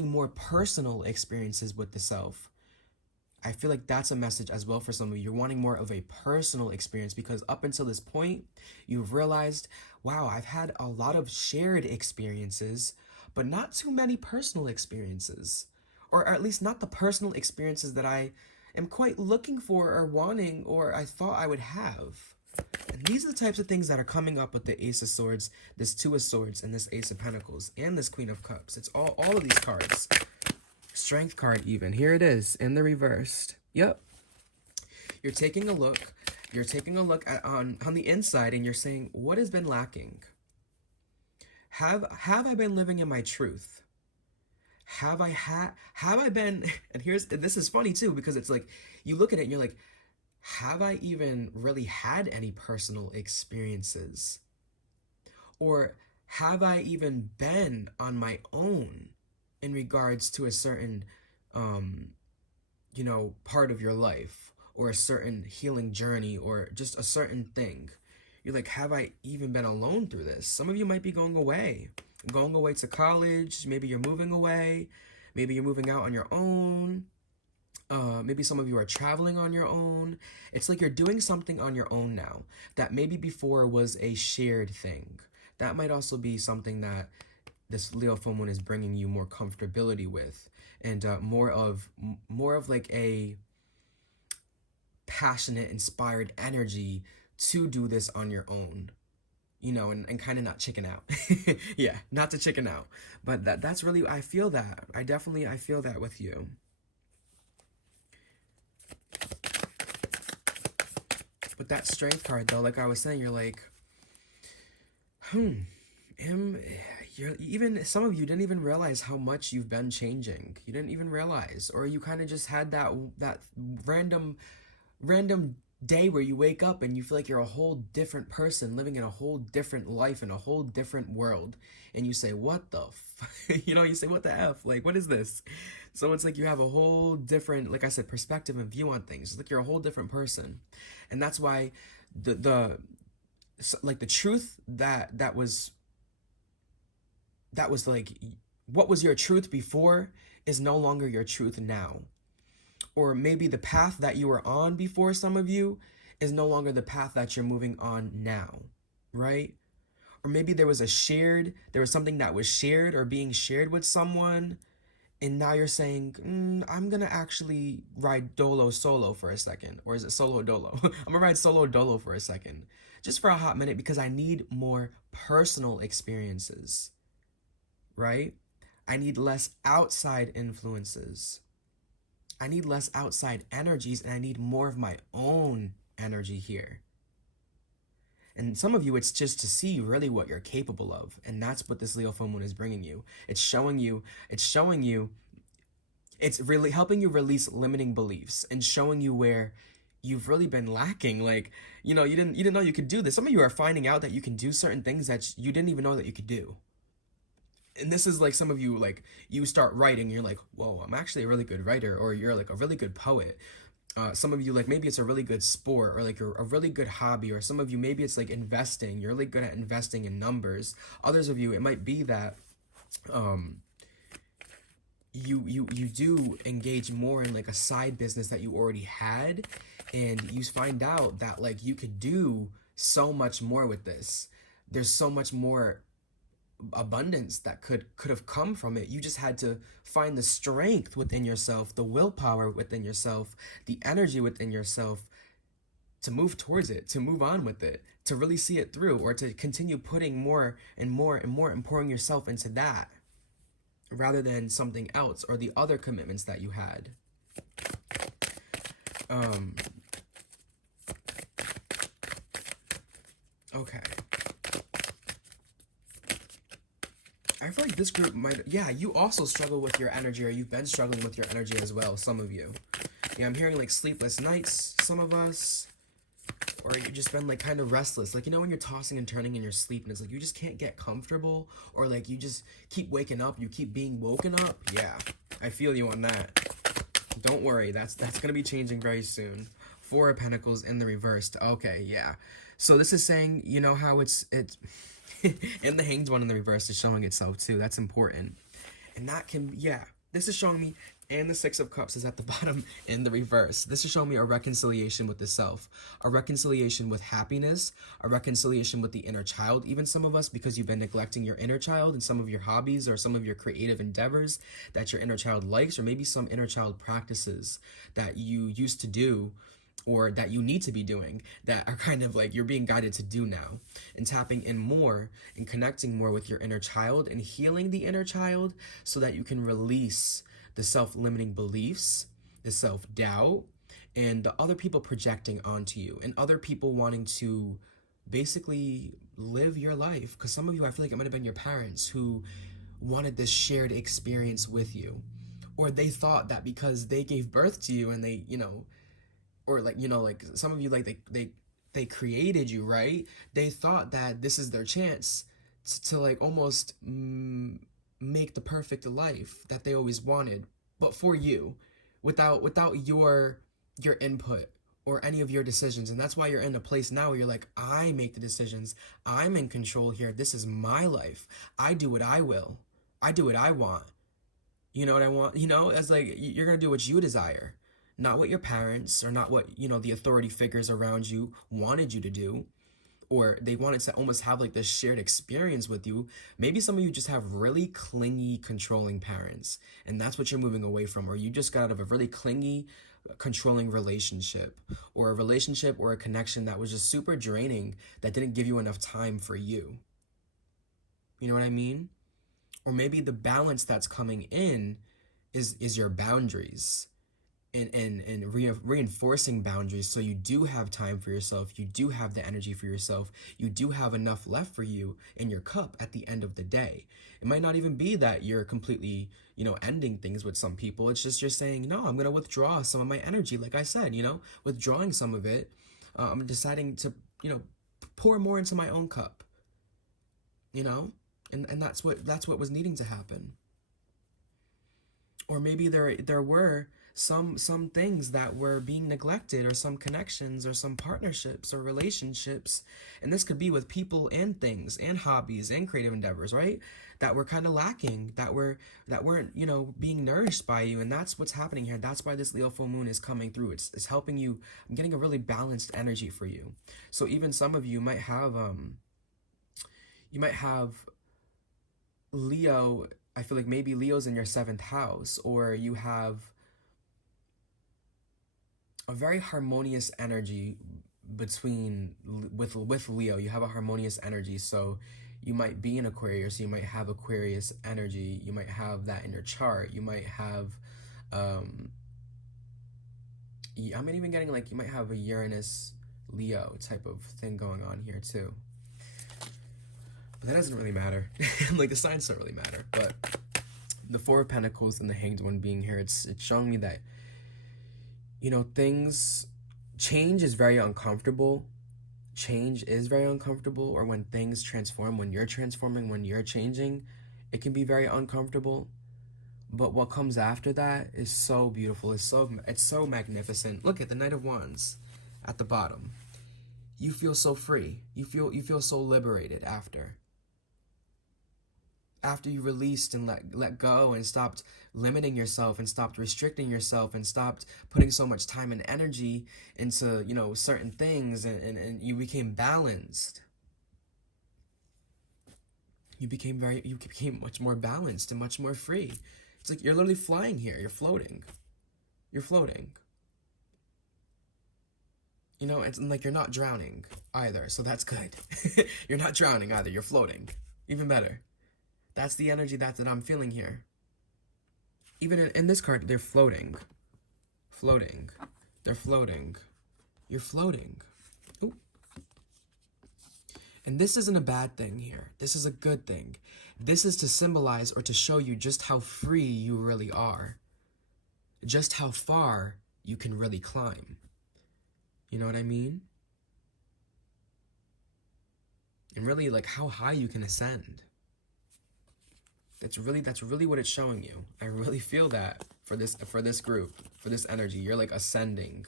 more personal experiences with the self. I feel like that's a message as well for some of you. You're wanting more of a personal experience, because up until this point, you've realized, wow, I've had a lot of shared experiences, but not too many personal experiences, or at least not the personal experiences that I am quite looking for or wanting or I thought I would have. And these are the types of things that are coming up with the Ace of Swords, this Two of Swords, and this Ace of Pentacles, and this Queen of Cups. It's all of these cards. Strength card even. Here it is in the reversed. Yep. You're taking a look. You're taking a look at on the inside and you're saying, what has been lacking? Have I been living in my truth? Have I been, and this is funny too, because it's like, you look at it and you're like, have I even really had any personal experiences? Or have I even been on my own in regards to a certain, part of your life, or a certain healing journey, or just a certain thing? You're like, have I even been alone through this? Some of you might be going away to college. Maybe you're moving away. Maybe you're moving out on your own. Maybe some of you are traveling on your own. It's like you're doing something on your own now that maybe before was a shared thing. That might also be something that this Leo full moon is bringing you more comfortability with, and more of like a passionate, inspired energy to do this on your own, and kind of not chicken out. Yeah, not to chicken out. But that's really, I feel that. I feel that with you. But that strength card, though, like I was saying, you're like, you're even, some of you didn't even realize how much you've been changing. You didn't even realize, or you kind of just had that random day where you wake up and you feel like you're a whole different person living in a whole different life in a whole different world, and you say, what the you say, what the F, like, what is this? So it's like you have a whole different, like I said, perspective and view on things. It's like you're a whole different person. And that's why the truth that was like, what was your truth before is no longer your truth now. Or maybe the path that you were on before, some of you, is no longer the path that you're moving on now, right? Or maybe there was something that was shared or being shared with someone, and now you're saying, I'm gonna actually ride dolo solo for a second. Or is it solo dolo? I'm gonna ride solo dolo for a second, just for a hot minute, because I need more personal experiences, right? I need less outside influences. I need less outside energies, and I need more of my own energy here. And some of you, it's just to see really what you're capable of. And that's what this Leo full moon is bringing you. It's really helping you release limiting beliefs and showing you where you've really been lacking. Like, you didn't know you could do this. Some of you are finding out that you can do certain things that you didn't even know that you could do. And this is like, some of you, like, you start writing, and you're like, whoa, I'm actually a really good writer, or you're like a really good poet. Some of you, like, maybe it's a really good sport, or like a really good hobby, or some of you, maybe it's like investing. You're really good at investing in numbers. Others of you, it might be that you do engage more in like a side business that you already had, and you find out that like you could do so much more with this. There's so much more abundance that could have come from it. You just had to find the strength within yourself, the willpower within yourself, the energy within yourself to move towards it, to move on with it, to really see it through, or to continue putting more and more and more and pouring yourself into that rather than something else or the other commitments that you had. Okay. I feel like this group might, yeah, you also struggle with your energy, or you've been struggling with your energy as well, some of you. Yeah, I'm hearing like sleepless nights, some of us, or you've just been like kind of restless. Like, when you're tossing and turning in your sleep, and it's like you just can't get comfortable, or like you just keep waking up, you keep being woken up. Yeah, I feel you on that. Don't worry, that's gonna be changing very soon. Four of Pentacles in the reversed. Okay, yeah. So this is saying, how it's and the Hanged One in the reverse is showing itself too. That's important. And that can, yeah, this is showing me And the Six of Cups is at the bottom in the reverse. This is showing me a reconciliation with the self, a reconciliation with happiness, a reconciliation with the inner child. Even some of us, because you've been neglecting your inner child and some of your hobbies or some of your creative endeavors that your inner child likes, or maybe some inner child practices that you used to do or that you need to be doing that are kind of like you're being guided to do now, and tapping in more and connecting more with your inner child and healing the inner child so that you can release the self-limiting beliefs, the self-doubt, and the other people projecting onto you and other people wanting to basically live your life. Because some of you, I feel like it might have been your parents who wanted this shared experience with you, or they thought that because they gave birth to you and they, or like, like some of you, like they created you, right? They thought that this is their chance to like almost make the perfect life that they always wanted, but for you, without your input or any of your decisions. And that's why you're in a place now where you're like, I make the decisions, I'm in control here, this is my life, I do what I will, I do what I want. You know what I want? It's like you're gonna do what you desire, not what your parents or not what, the authority figures around you wanted you to do, or they wanted to almost have like this shared experience with you. Maybe some of you just have really clingy, controlling parents, and that's what you're moving away from, or you just got out of a really clingy, controlling relationship, or a relationship or a connection that was just super draining, that didn't give you enough time for you. You know what I mean? Or maybe the balance that's coming in is your boundaries, and reinforcing boundaries, so you do have time for yourself, you do have the energy for yourself, you do have enough left for you in your cup at the end of the day. It might not even be that you're completely, ending things with some people. It's just you're saying, no, I'm going to withdraw some of my energy, like I said, withdrawing some of it. I'm deciding to, pour more into my own cup, and that's what was needing to happen. Or maybe there were some things that were being neglected, or some connections or some partnerships or relationships, and this could be with people and things and hobbies and creative endeavors, right, that were kind of lacking, that weren't, being nourished by you. And that's what's happening here. That's why this Leo full moon is coming through. It's helping you. I'm getting a really balanced energy for you. So even some of you might have Leo. I feel like maybe Leo's in your seventh house, or you have a very harmonious energy between with Leo. You have a harmonious energy, so you might be in Aquarius. You might have Aquarius energy. You might have that in your chart. You might have, I'm even getting like you might have a Uranus Leo type of thing going on here too. But that doesn't really matter. Like the signs don't really matter. But the Four of Pentacles and the Hanged One being here, it's showing me that, change is very uncomfortable. Change is very uncomfortable, or when things transform, when you're transforming, when you're changing, it can be very uncomfortable. But what comes after that is so beautiful. It's so magnificent. Look at the Knight of Wands at the bottom. You feel so free. You feel so liberated after you released and let go and stopped limiting yourself and stopped restricting yourself and stopped putting so much time and energy into, certain things, and you became balanced. You became much more balanced and much more free. It's like you're literally flying here. You're floating. It's like you're not drowning either, so that's good. You're not drowning either. You're floating. Even better. That's the energy that I'm feeling here. Even in this card, they're floating. They're floating. You're floating. Ooh. And this isn't a bad thing here. This is a good thing. This is to symbolize or to show you just how free you really are. Just how far you can really climb. You know what I mean? And really, like, how high you can ascend. That's really what it's showing you. I really feel that for this group, for this energy. You're like ascending,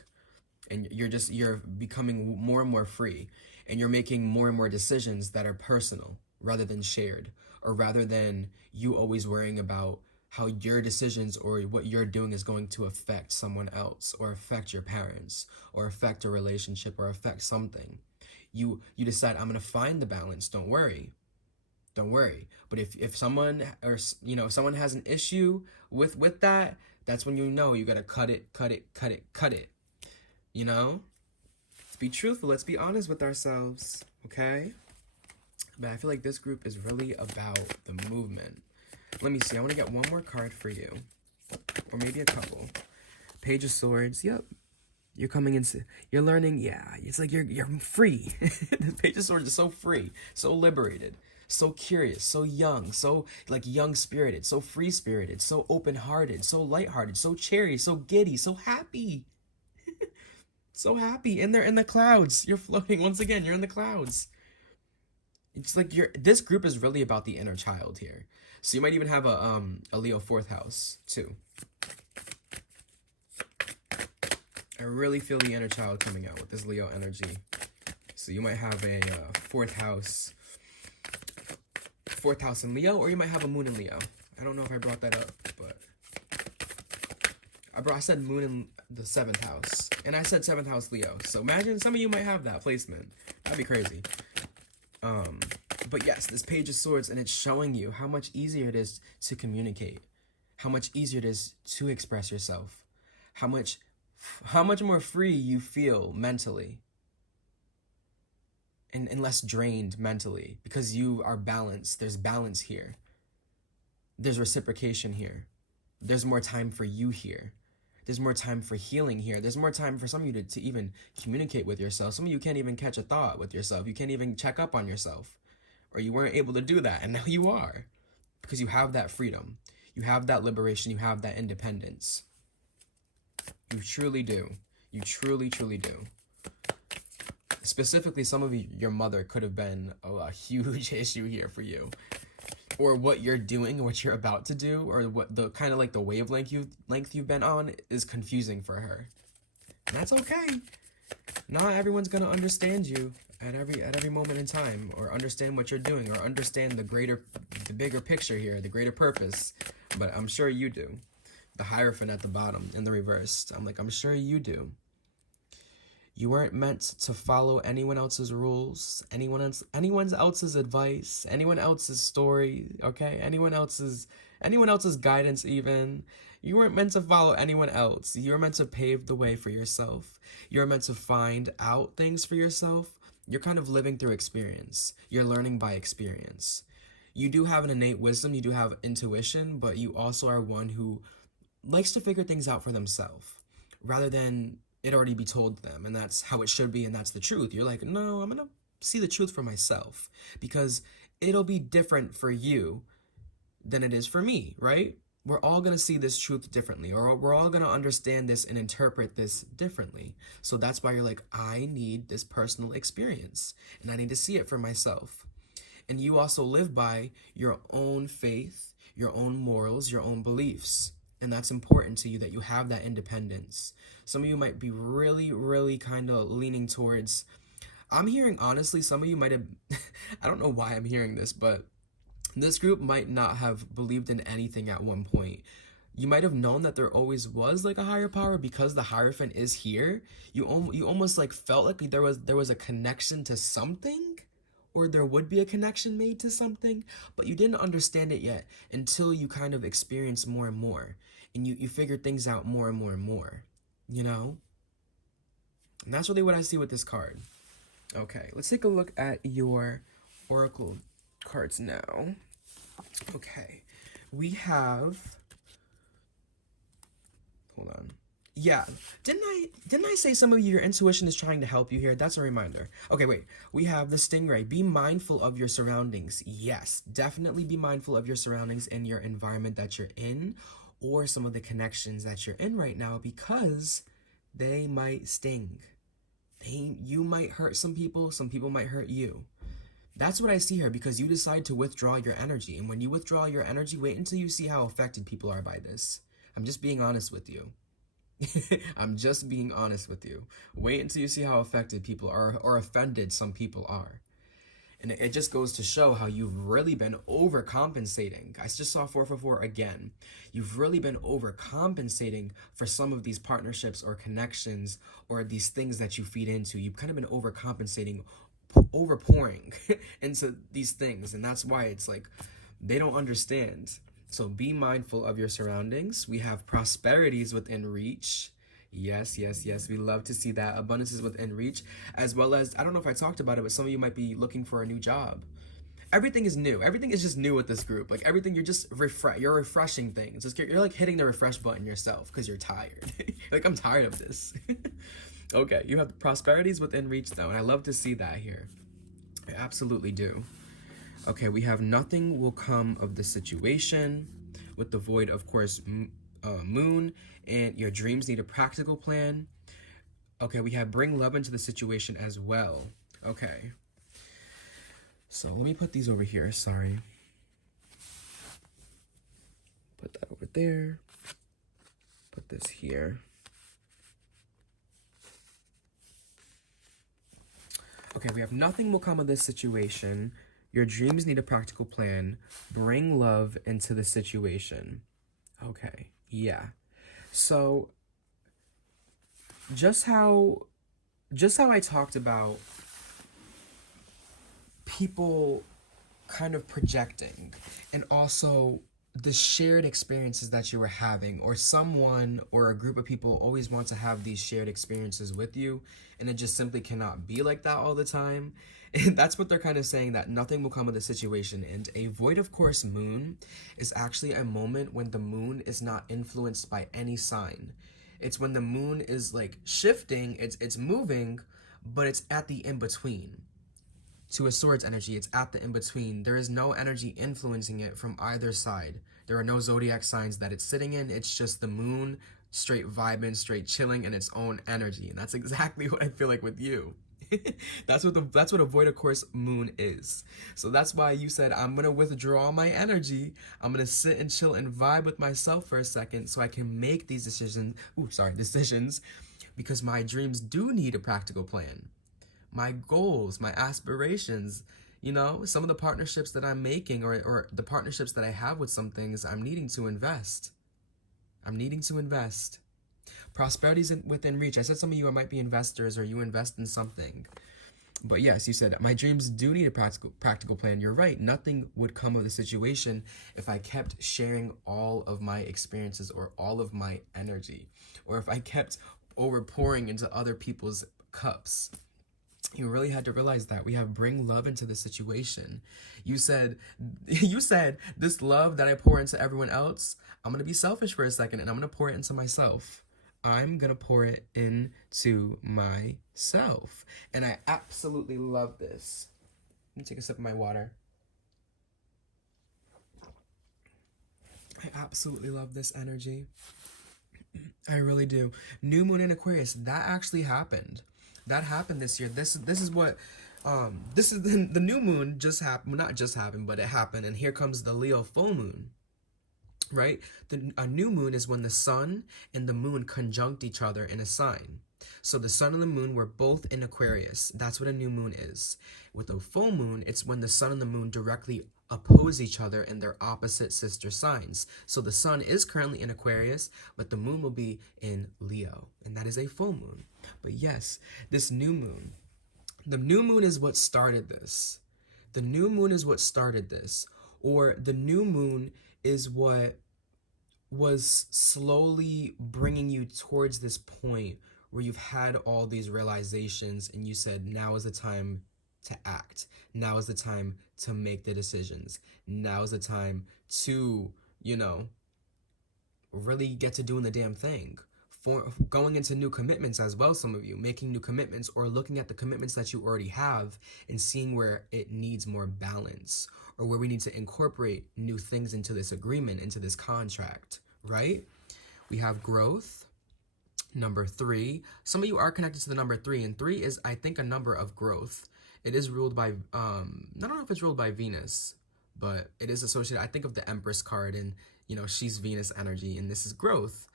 and you're becoming more and more free, and you're making more and more decisions that are personal rather than shared, or rather than you always worrying about how your decisions or what you're doing is going to affect someone else, or affect your parents, or affect a relationship, or affect something. You decide, I'm going to find the balance. Don't worry. Don't worry. But if someone, or someone has an issue with that, that's when you got to cut it, cut it, cut it, cut it. You know? Let's be truthful. Let's be honest with ourselves, okay? But I feel like this group is really about the movement. Let me see. I want to get one more card for you. Or maybe a couple. Page of Swords. Yep. You're coming into, you're learning. Yeah. It's like you're free. The Page of Swords is so free. So liberated. So curious. So young. So like young spirited. So free spirited. So open hearted. So lighthearted. So cherry. So giddy. So happy. So happy. And they're in the clouds. You're floating. Once again, you're in the clouds. It's like this group is really about the inner child here. So you might even have a Leo fourth house too. I really feel the inner child coming out with this Leo energy. So you might have a fourth house in Leo, or you might have a moon in Leo. I don't know if I brought that up, but I said moon in the seventh house, and I said seventh house Leo. So imagine some of you might have that placement. That'd be crazy. But yes, this Page of Swords, and it's showing you how much easier it is to communicate, how much easier it is to express yourself, how much more free you feel mentally, and less drained mentally, because you are balanced. There's balance here. There's reciprocation here. There's more time for you here. There's more time for healing here. There's more time for some of you to even communicate with yourself. Some of you can't even catch a thought with yourself. You can't even check up on yourself. Or you weren't able to do that, and now you are. Because you have that freedom. You have that liberation. You have that independence. You truly do. You truly, truly do. Specifically, some of you, your mother could have been a huge issue here for you. Or what you're doing, what you're about to do, or what the kind of like the wavelength you've been on is confusing for her. And that's okay. Not everyone's gonna understand you at every moment in time, or understand what you're doing, or understand the bigger picture here, the greater purpose. But I'm sure you do. The Hierophant at the bottom in the reverse. I'm sure you do. You weren't meant to follow anyone else's rules, anyone else's advice, anyone else's story, okay? Anyone else's guidance even. You weren't meant to follow anyone else. You're meant to pave the way for yourself. You're meant to find out things for yourself. You're kind of living through experience. You're learning by experience. You do have an innate wisdom, you do have intuition, but you also are one who likes to figure things out for themselves rather than it already be told to them, and that's how it should be, and that's the truth. You're like, no, I'm gonna see the truth for myself, because it'll be different for you than it is for me, right? We're all gonna see this truth differently, or we're all gonna understand this and interpret this differently. So that's why you're like, I need this personal experience, and I need to see it for myself. And you also live by your own faith, your own morals, your own beliefs. And that's important to you, that you have that independence. Some of you might be really, really kind of leaning towards, I'm hearing, honestly, some of you might have, I don't know why I'm hearing this, but this group might not have believed in anything at one point. You might have known that there always was like a higher power, because the Hierophant is here. You almost like felt like there was a connection to something, or there would be a connection made to something, but you didn't understand it yet until you kind of experienced more and more, and you figured things out more and more and more, you know? And that's really what I see with this card. Okay, let's take a look at your oracle cards now. Okay, we have, hold on. Yeah, didn't I say some of your intuition is trying to help you here? That's a reminder. Okay, wait. We have the Stingray. Be mindful of your surroundings. Yes, definitely be mindful of your surroundings and your environment that you're in, or some of the connections that you're in right now, because they might sting. You might hurt some people might hurt you. That's what I see here, because you decide to withdraw your energy. And when you withdraw your energy, wait until you see how affected people are by this. I'm just being honest with you. I'm just being honest with you. Wait until you see how affected people are, or offended some people are. And it just goes to show how you've really been overcompensating. I just saw 444 again. You've really been overcompensating for some of these partnerships or connections or these things that you feed into. You've kind of been overcompensating, overpouring into these things. And that's why it's like they don't understand. So be mindful of your surroundings. We have prosperities within reach. Yes, yes, yes. We love to see that. Abundance is within reach. As well as, I don't know if I talked about it, but some of you might be looking for a new job. Everything is new. Everything is just new with this group. Like everything, you're just you're refreshing things. You're like hitting the refresh button yourself because you're tired. Like, I'm tired of this. Okay, you have prosperities within reach though, and I love to see that here. I absolutely do. Okay, we have nothing will come of the situation. With the void, of course, moon, and your dreams need a practical plan. Okay, we have bring love into the situation as well. Okay. So let me put these over here. Sorry. Put that over there. Put this here. Okay, we have nothing will come of this situation. Your dreams need a practical plan. Bring love into the situation. Okay, yeah. So just how I talked about people kind of projecting, and also the shared experiences that you were having, or someone or a group of people always want to have these shared experiences with you, and it just simply cannot be like that all the time. And that's what they're kind of saying, that nothing will come of the situation. And a void of course moon is actually a moment when the moon is not influenced by any sign. It's when the moon is like shifting, it's moving, but it's at the in between. To a swords energy, it's at the in-between. There is no energy influencing it from either side. There are no zodiac signs that it's sitting in. It's just the moon straight vibing, straight chilling in its own energy. And that's exactly what I feel like with you. That's what a void of course moon is. So that's why you said, I'm gonna withdraw my energy. I'm gonna sit and chill and vibe with myself for a second so I can make these decisions, because my dreams do need a practical plan. My goals, my aspirations, some of the partnerships that I'm making, or the partnerships that I have with some things, I'm needing to invest. Prosperity is within reach. I said some of you might be investors, or you invest in something. But yes, you said, my dreams do need a practical plan. You're right. Nothing would come of the situation if I kept sharing all of my experiences or all of my energy, or if I kept overpouring into other people's cups. You really had to realize that we have bring love into the situation. You said this love that I pour into everyone else, I'm going to be selfish for a second and I'm going to pour it into myself. I'm going to pour it into myself. And I absolutely love this. Let me take a sip of my water. I absolutely love this energy. I really do. New moon in Aquarius, that actually happened. That happened this year. This is what this is the new moon just happened, not just happened, but it happened. And here comes the Leo full moon. Right? A new moon is when the sun and the moon conjunct each other in a sign. So the sun and the moon were both in Aquarius. That's what a new moon is. With a full moon, it's when the sun and the moon directly oppose each other in their opposite sister signs. So the sun is currently in Aquarius, but the moon will be in Leo, and that is a full moon. But yes, this new moon, the new moon is what started this. The new moon is what started this, or the new moon is what was slowly bringing you towards this point where you've had all these realizations and you said, now is the time to act. Now is the time to make the decisions. Now is the time to, really get to doing the damn thing. For going into new commitments as well, some of you making new commitments, or looking at the commitments that you already have and seeing where it needs more balance, or where we need to incorporate new things into this agreement, into this contract, right? We have growth, number 3. Some of you are connected to the number 3, and 3 is, I think, a number of growth. It is ruled by, I don't know if it's ruled by Venus, but it is associated, I think of the Empress card, and, she's Venus energy, and this is growth.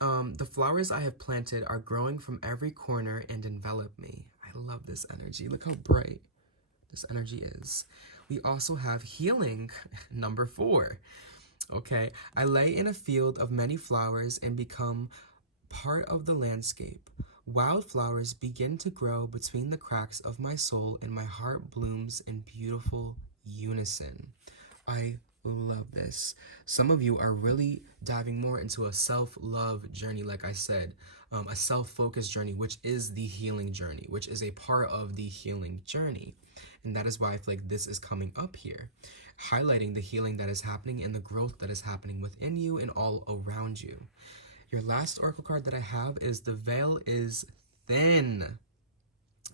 The flowers I have planted are growing from every corner and envelop me. I love this energy. Look how bright. This energy is. We also have healing, number 4. Okay, I lay in a field of many flowers and become part of the landscape. Wildflowers begin to grow between the cracks of my soul, and my heart blooms in beautiful unison. I love this. Some of you are really diving more into a self-love journey, like I said, a self-focused journey, which is the healing journey, which is a part of the healing journey. And that is why I feel like this is coming up here, highlighting the healing that is happening and the growth that is happening within you and all around you. Your last oracle card that I have is the veil is thin.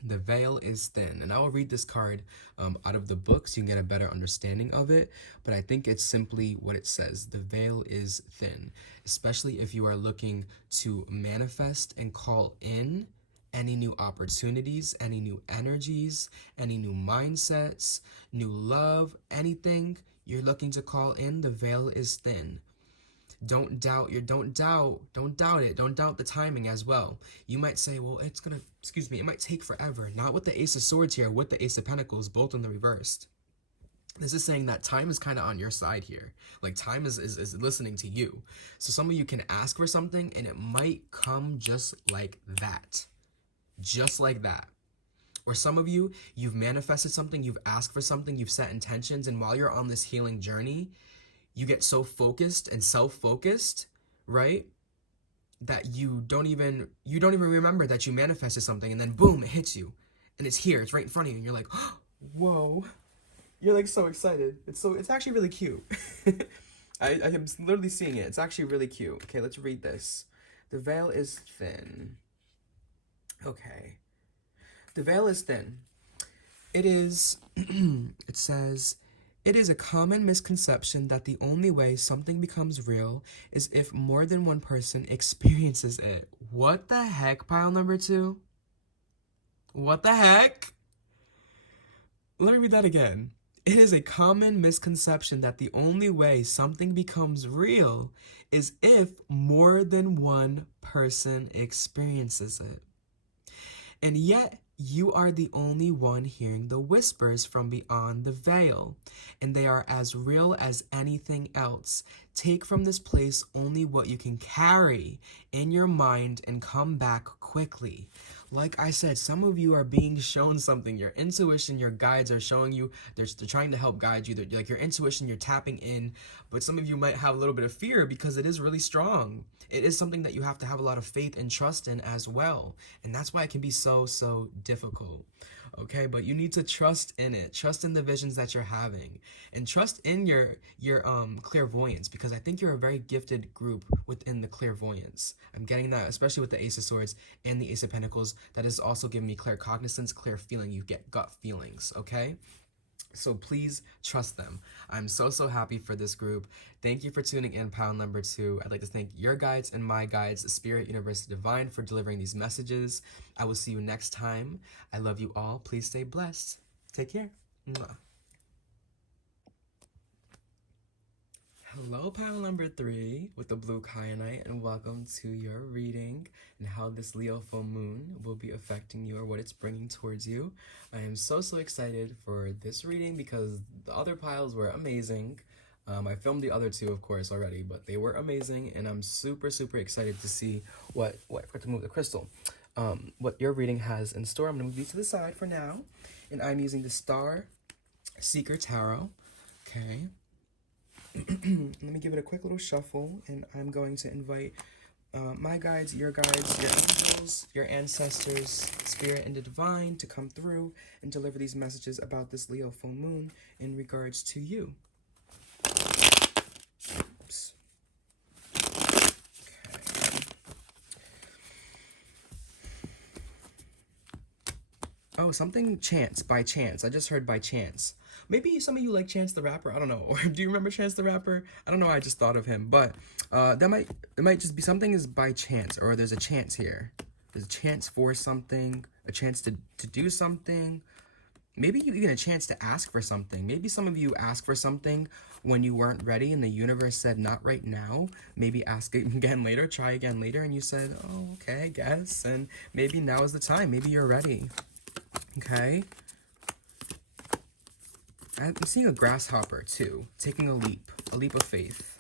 The veil is thin. And I will read this card out of the book so you can get a better understanding of it. But I think it's simply what it says. The veil is thin. Especially if you are looking to manifest and call in any new opportunities, any new energies, any new mindsets, new love, anything you're looking to call in, the veil is thin. Don't doubt it. Don't doubt the timing as well. You might say, well, it might take forever. Not with the Ace of Swords here, with the Ace of Pentacles, both in the reversed. This is saying that time is kind of on your side here. Like, time is listening to you. So some of you can ask for something and it might come just like that. Just like that. Or some of you, you've manifested something, you've asked for something, you've set intentions, and while you're on this healing journey, you get so focused and self-focused, right? That you don't even remember that you manifested something, and then boom, it hits you. And it's here, it's right in front of you, and you're like, oh, whoa. You're like so excited. It's actually really cute. I am literally seeing it. It's actually really cute. Okay, let's read this. The veil is thin. Okay. The veil is thin. It is, it says, it is a common misconception that the only way something becomes real is if more than one person experiences it. What the heck, pile number 2? What the heck? Let me read that again. It is a common misconception that the only way something becomes real is if more than one person experiences it. And yet, you are the only one hearing the whispers from beyond the veil, and they are as real as anything else. Take from this place only what you can carry in your mind and come back quickly. Like I said, some of you are being shown something. Your intuition, your guides are showing you, they're trying to help guide you. Like your intuition, you're tapping in, but some of you might have a little bit of fear because it is really strong. It is something that you have to have a lot of faith and trust in as well. And that's why it can be so difficult. Okay, but you need to trust in it. Trust in the visions that you're having, and trust in your clairvoyance, because I think you're a very gifted group within the clairvoyance. I'm getting that, especially with the Ace of Swords and the Ace of Pentacles. That is also giving me claircognizance, clear feeling. You get gut feelings, okay? So please trust them. I'm so happy for this group. Thank you for tuning in, pile number 2. I'd like to thank your guides and my guides, Spirit, Universe, Divine, for delivering these messages. I will see you next time. I love you all. Please stay blessed. Take care. Mwah. Hello, pile number 3 with the blue kyanite, and welcome to your reading and how this Leo full moon will be affecting you, or what it's bringing towards you. I am so excited for this reading because the other piles were amazing. I filmed the other 2, of course, already, but they were amazing, and I'm super excited to see what I forgot to move the crystal. What your reading has in store. I'm gonna move these to the side for now, and I'm using the Star Seeker Tarot. Okay. Let me give it a quick little shuffle, and I'm going to invite my guides, your angels, your ancestors, Spirit, and the Divine to come through and deliver these messages about this Leo full moon in regards to you. Oops. Okay. Oh, something by chance. I just heard by chance. Maybe some of you like Chance the Rapper. I don't know. Or do you remember Chance the Rapper? I don't know. I just thought of him. But it might just be something is by chance, or there's a chance here. There's a chance for something, a chance to do something. Maybe you get a chance to ask for something. Maybe some of you asked for something when you weren't ready and the universe said not right now. Maybe ask again later, try again later, and you said, oh, okay, I guess. And maybe now is the time. Maybe you're ready. Okay? I'm seeing a grasshopper too, taking a leap of faith.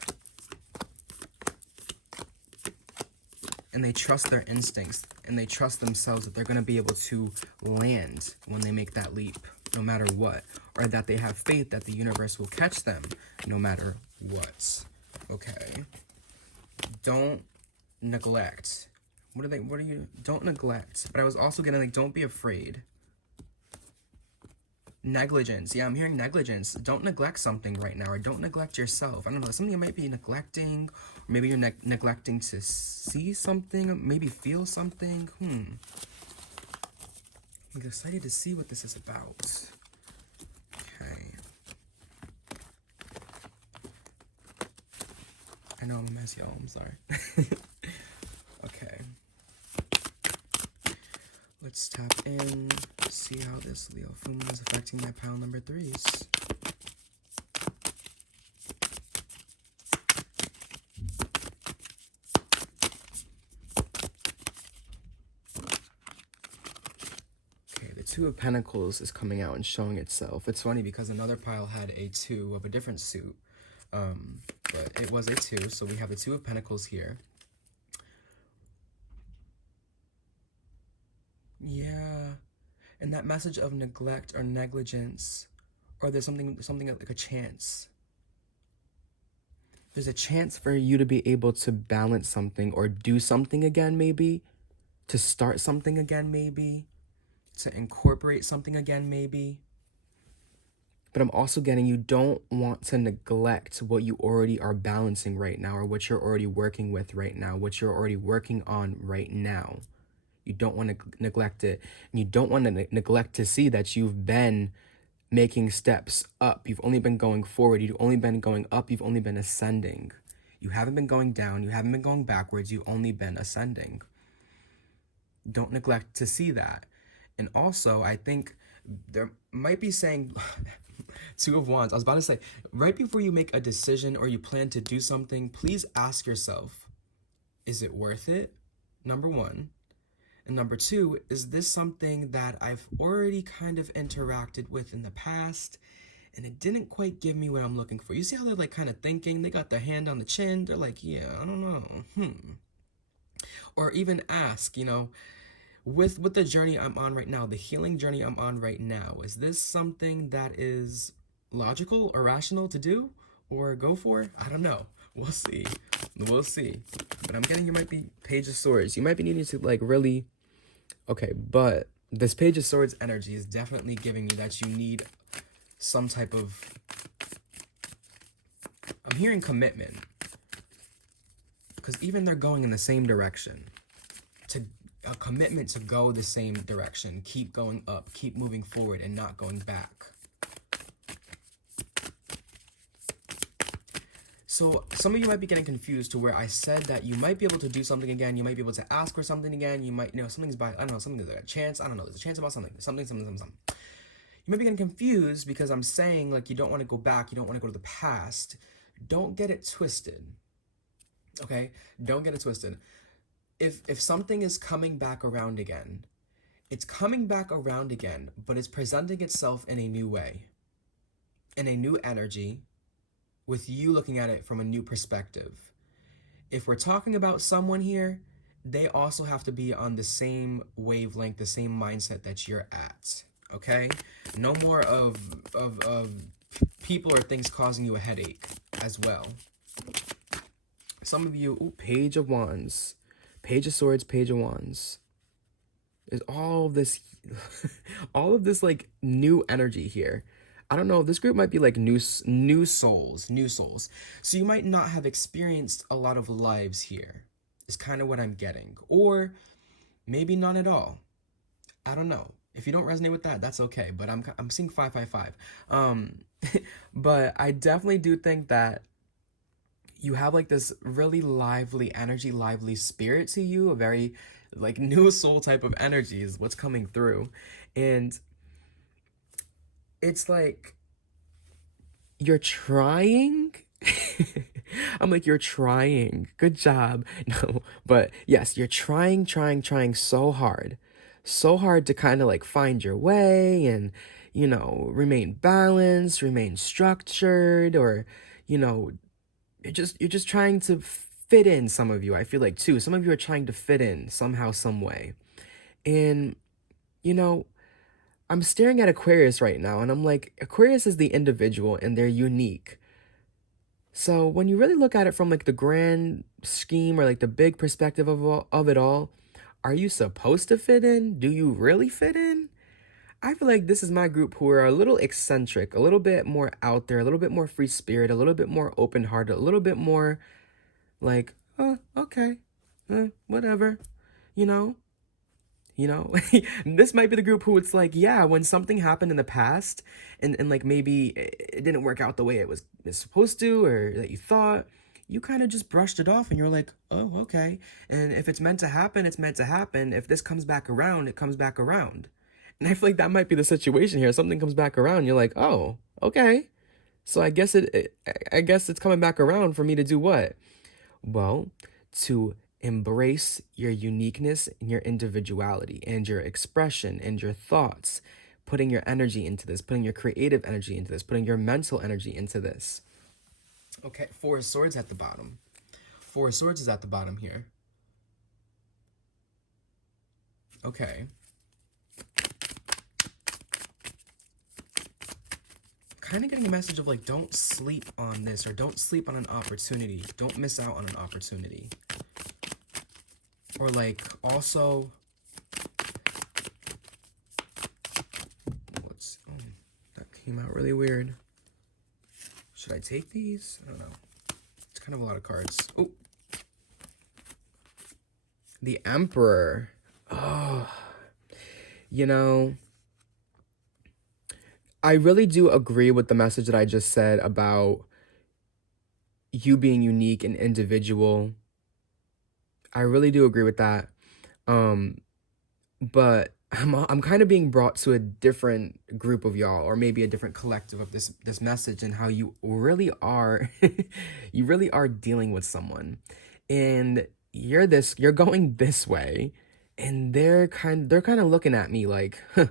And they trust their instincts, and they trust themselves that they're going to be able to land when they make that leap, no matter what. Or that they have faith that the universe will catch them, no matter what. Okay. Don't neglect. What are you? Don't neglect. But I was also getting like, don't be afraid. Negligence. Yeah, I'm hearing negligence. Don't neglect something right now, or don't neglect yourself. I don't know, something you might be neglecting, or maybe you're neglecting to see something, maybe feel something. I'm excited to see what this is about. Okay. I know I'm a mess, y'all. I'm sorry. Okay. Let's tap in, see how this Leo full moon is affecting my pile number 3s. Okay, the Two of Pentacles is coming out and showing itself. It's funny because another pile had a 2 of a different suit, but it was a 2, so we have the Two of Pentacles here. Yeah, and that message of neglect or negligence, or there's something like a chance. There's a chance for you to be able to balance something or do something again, maybe, to start something again, maybe, to incorporate something again, maybe. But I'm also getting you don't want to neglect what you already are balancing right now, or what you're already working with right now, what you're already working on right now. You don't want to neglect it. And you don't want to neglect to see that you've been making steps up. You've only been going forward. You've only been going up. You've only been ascending. You haven't been going down. You haven't been going backwards. You've only been ascending. Don't neglect to see that. And also, I think there might be saying Two of Wands. I was about to say, right before you make a decision or you plan to do something, please ask yourself, is it worth it? Number one. And number 2, is this something that I've already kind of interacted with in the past and it didn't quite give me what I'm looking for? You see how they're like kind of thinking, they got their hand on the chin, they're like, yeah, I don't know. Or even ask, with the journey I'm on right now, the healing journey I'm on right now, is this something that is logical or rational to do or go for? I don't know. We'll see. We'll see. But I'm getting you might be Page of Swords. You might be needing to like really... Okay, but this Page of Swords energy is definitely giving you that you need some type of... I'm hearing commitment. Because even they're going in the same direction. A commitment to go the same direction. Keep going up. Keep moving forward and not going back. So some of you might be getting confused to where I said that you might be able to do something again. You might be able to ask for something again. You might, something's by, I don't know, something's like a chance. I don't know. There's a chance about something. Something. You might be getting confused because I'm saying like you don't want to go back. You don't want to go to the past. Don't get it twisted. Okay? Don't get it twisted. If something is coming back around again, it's coming back around again, but it's presenting itself in a new way, in a new energy, with you looking at it from a new perspective. If we're talking about someone here, they also have to be on the same wavelength, the same mindset that you're at, okay? No more of people or things causing you a headache as well. Some of you, Page of Wands, Page of Swords, Page of Wands. There's all of this, all of this like new energy here. I don't know, this group might be like new souls. So you might not have experienced a lot of lives here, is kind of what I'm getting. Or maybe none at all. I don't know. If you don't resonate with that, that's okay. But I'm seeing 555. But I definitely do think that you have like this really lively energy, lively spirit to you, a very like new soul type of energy is what's coming through. And it's like you're trying. I'm like, you're trying. Good job. No, but yes, you're trying so hard to kind of like find your way and, remain balanced, remain structured, or, you know, you're just trying to fit in. Some of you, I feel like, too, some of you are trying to fit in somehow, some way. And, you know, I'm staring at Aquarius right now, and I'm like, Aquarius is the individual and they're unique. So when you really look at it from like the grand scheme or like the big perspective of it all, are you supposed to fit in? Do you really fit in? I feel like this is my group who are a little eccentric, a little bit more out there, a little bit more free spirit, a little bit more open hearted, a little bit more like, oh, okay, whatever, you know? You know, this might be the group who it's like, yeah, when something happened in the past and like maybe it didn't work out the way it was supposed to or that you thought, you kind of just brushed it off and you're like, oh, okay. And if it's meant to happen, it's meant to happen. If this comes back around, it comes back around. And I feel like that might be the situation here. Something comes back around, you're like, oh, okay. So I guess it's coming back around for me to do what? Well, to embrace your uniqueness and your individuality and your expression and your thoughts, putting your energy into this, putting your creative energy into this, putting your mental energy into this. Okay, Four of Swords at the bottom. Four of Swords is at the bottom here. Okay. Kind of getting a message of like, don't sleep on this or don't sleep on an opportunity. Don't miss out on an opportunity. Or like also, that came out really weird. Should I take these? I don't know. It's kind of a lot of cards. Oh, the Emperor. Oh, you know, I really do agree with the message that I just said about you being unique and individual. I really do agree with that. Um, but I'm kind of being brought to a different group of y'all, or maybe a different collective of this message, and how you really are, you really are dealing with someone, and you're going this way, and they're kind of looking at me like, huh,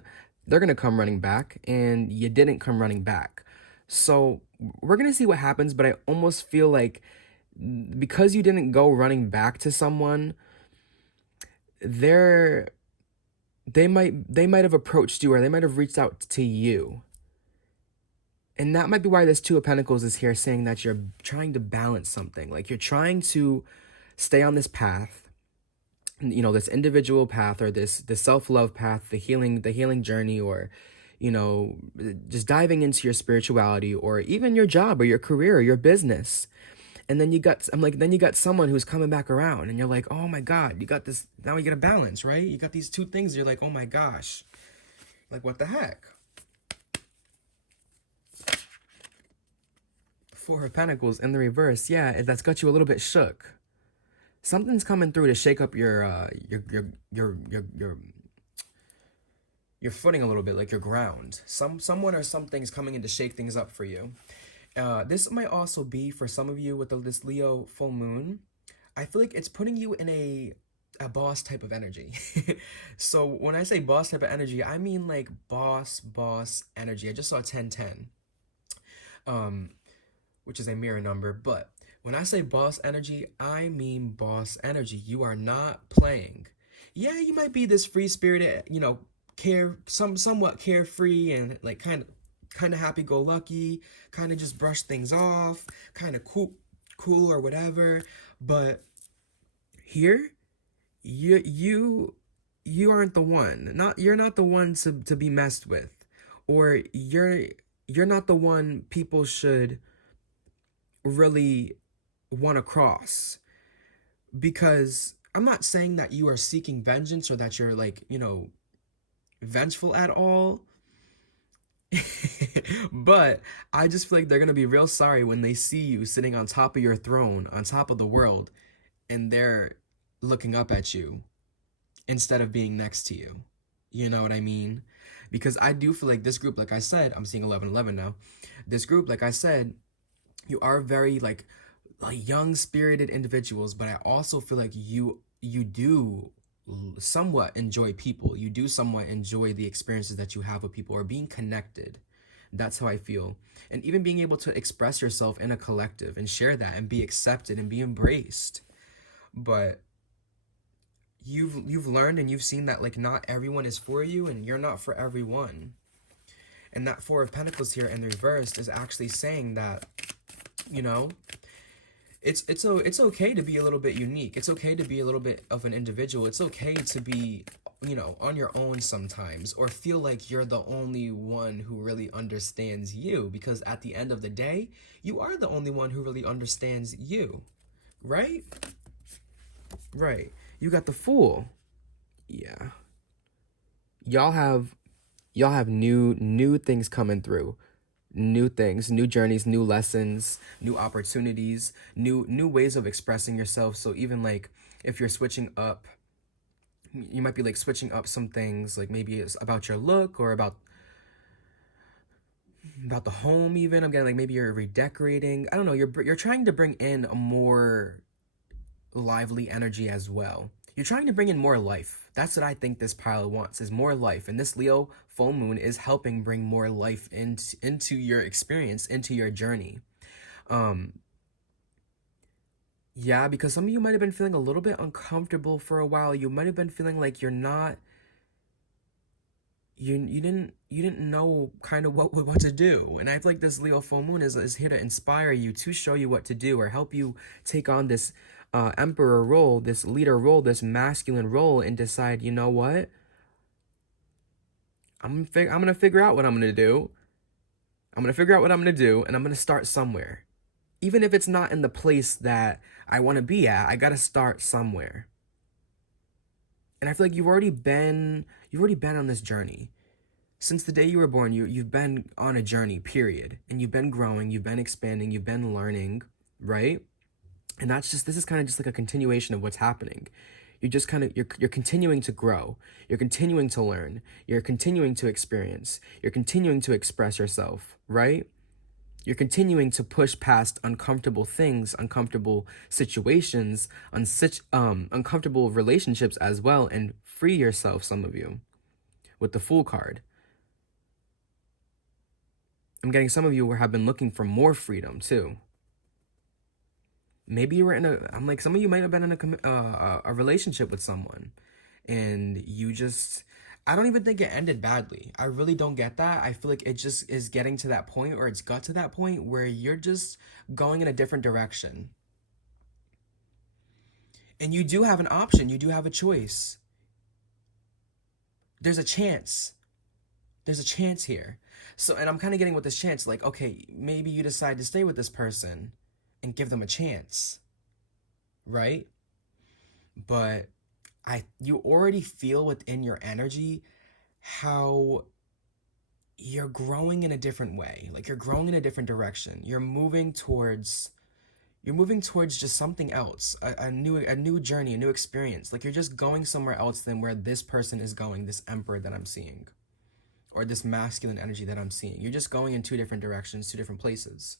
they're gonna come running back, and you didn't come running back, so we're gonna see what happens. But I almost feel like because you didn't go running back to someone, they're they might have approached you or they might have reached out to you. And that might be why this Two of Pentacles is here, saying that you're trying to balance something. Like you're trying to stay on this path, this individual path, or this self-love path, the healing journey, or just diving into your spirituality, or even your job or your career or your business. And then then you got someone who's coming back around, and you're like, oh my God, you got this. Now you get a balance, right? You got these two things. You're like, oh my gosh, like what the heck? Four of Pentacles in the reverse. Yeah, that's got you a little bit shook. Something's coming through to shake up your footing a little bit, like your ground. Someone or something's coming in to shake things up for you. This might also be for some of you with this Leo full moon. I feel like it's putting you in a boss type of energy. So when I say boss type of energy, I mean like boss energy. I just saw 1010, which is a mirror number. But when I say boss energy, I mean boss energy. You are not playing. Yeah, you might be this free spirited, somewhat carefree and like kind of happy go lucky, kind of just brush things off, kind of cool or whatever. But here, you aren't the one. You're not the one to be messed with, or you're not the one people should really want to cross. Because I'm not saying that you are seeking vengeance or that you're like, vengeful at all. But I just feel like they're gonna be real sorry when they see you sitting on top of your throne, on top of the world, and they're looking up at you instead of being next to you. You know what I mean? Because I do feel like this group, like I said, I'm seeing 1111 now. This group, like I said, you are very like young spirited individuals, but I also feel like you do somewhat enjoy people. You do somewhat enjoy the experiences that you have with people, or being connected. That's how I feel. And even being able to express yourself in a collective and share that and be accepted and be embraced. But you've learned and you've seen that, like, not everyone is for you and you're not for everyone. And that Four of Pentacles here in reversed is actually saying that, you know, it's okay to be a little bit unique. It's okay to be a little bit of an individual. It's okay to be, you know, on your own sometimes, or feel like you're the only one who really understands you, because at the end of the day, you are the only one who really understands you, right? Right. You got the Fool. Yeah. Y'all have new things coming through. New things, new journeys, new lessons, new opportunities, new ways of expressing yourself. So even like if you're switching up, you might be like switching up some things, like maybe it's about your look or about the home. Even I'm getting like maybe you're redecorating. I don't know. You're trying to bring in a more lively energy as well. You're trying to bring in more life. That's what I think this pile wants, is more life. And this Leo full moon is helping bring more life into your experience, into your journey. Yeah, because some of you might have been feeling a little bit uncomfortable for a while. You might have been feeling like you're not, you didn't know kind of what to do. And I feel like this Leo full moon is here to inspire you, to show you what to do, or help you take on this emperor role, this leader role, this masculine role, and decide, you know what, I'm gonna figure out what I'm gonna do. I'm gonna figure out what I'm gonna do, and I'm gonna start somewhere. Even if it's not in the place that I want to be at, I gotta start somewhere. And I feel like you've already been on this journey. Since the day you were born, you've been on a journey, period. And you've been growing, you've been expanding, you've been learning, right? And this is kind of just like a continuation of what's happening. You're continuing to grow, you're continuing to learn, you're continuing to experience, you're continuing to express yourself, right? You're continuing to push past uncomfortable things, uncomfortable situations, uncomfortable relationships as well, and free yourself, some of you, with the Fool card. I'm getting some of you have been looking for more freedom too. Maybe you were I'm like, some of you might have been in a relationship with someone, and I don't even think it ended badly. I really don't get that. I feel like it just is getting to that point, or it's got to that point where you're just going in a different direction. And you do have an option, you do have a choice. There's a chance. There's a chance here. So, and I'm kind of getting with this chance, like, okay, maybe you decide to stay with this person and give them a chance, right? But you already feel within your energy how you're growing in a different way. Like, you're growing in a different direction. You're moving towards just something else, a new journey, a new experience. Like, you're just going somewhere else than where this person is going, this emperor that I'm seeing, or this masculine energy that I'm seeing. You're just going in two different directions, two different places.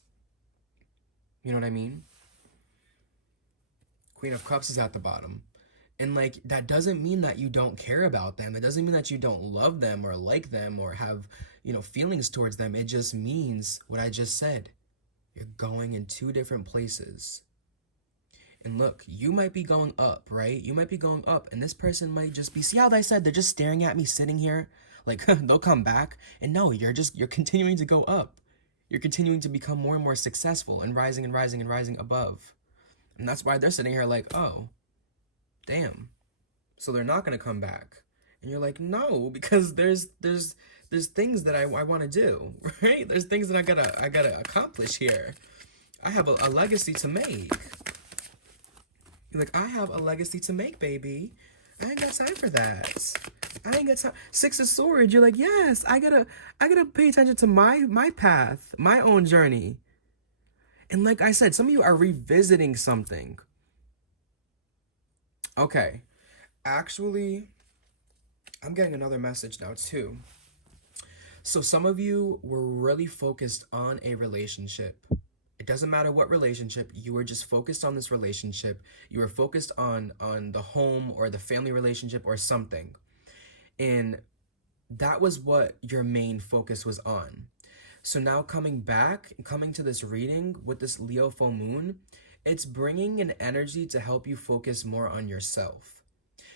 You know what I mean? Queen of Cups is at the bottom. And like, that doesn't mean that you don't care about them. It doesn't mean that you don't love them or like them or have, feelings towards them. It just means what I just said. You're going in two different places. And look, you might be going up, right? You might be going up, and this person might just be, see how I said they're just staring at me sitting here? Like, they'll come back. And no, you're continuing to go up. You're continuing to become more and more successful and rising and rising and rising above. And that's why they're sitting here like, oh, damn. So they're not gonna come back. And you're like, no, because there's things that I want to do, right? There's things that I gotta accomplish here. I have a legacy to make. You're like, I have a legacy to make, baby. I ain't got time for that. I ain't got time. Six of Swords. You're like, yes, I gotta pay attention to my path, my own journey. And like I said, some of you are revisiting something. Okay, actually, I'm getting another message now too. So some of you were really focused on a relationship, It doesn't matter what relationship, you were just focused on this relationship. You were focused on the home or the family relationship or something. And that was what your main focus was on. So now coming back, coming to this reading with this Leo full moon, it's bringing an energy to help you focus more on yourself,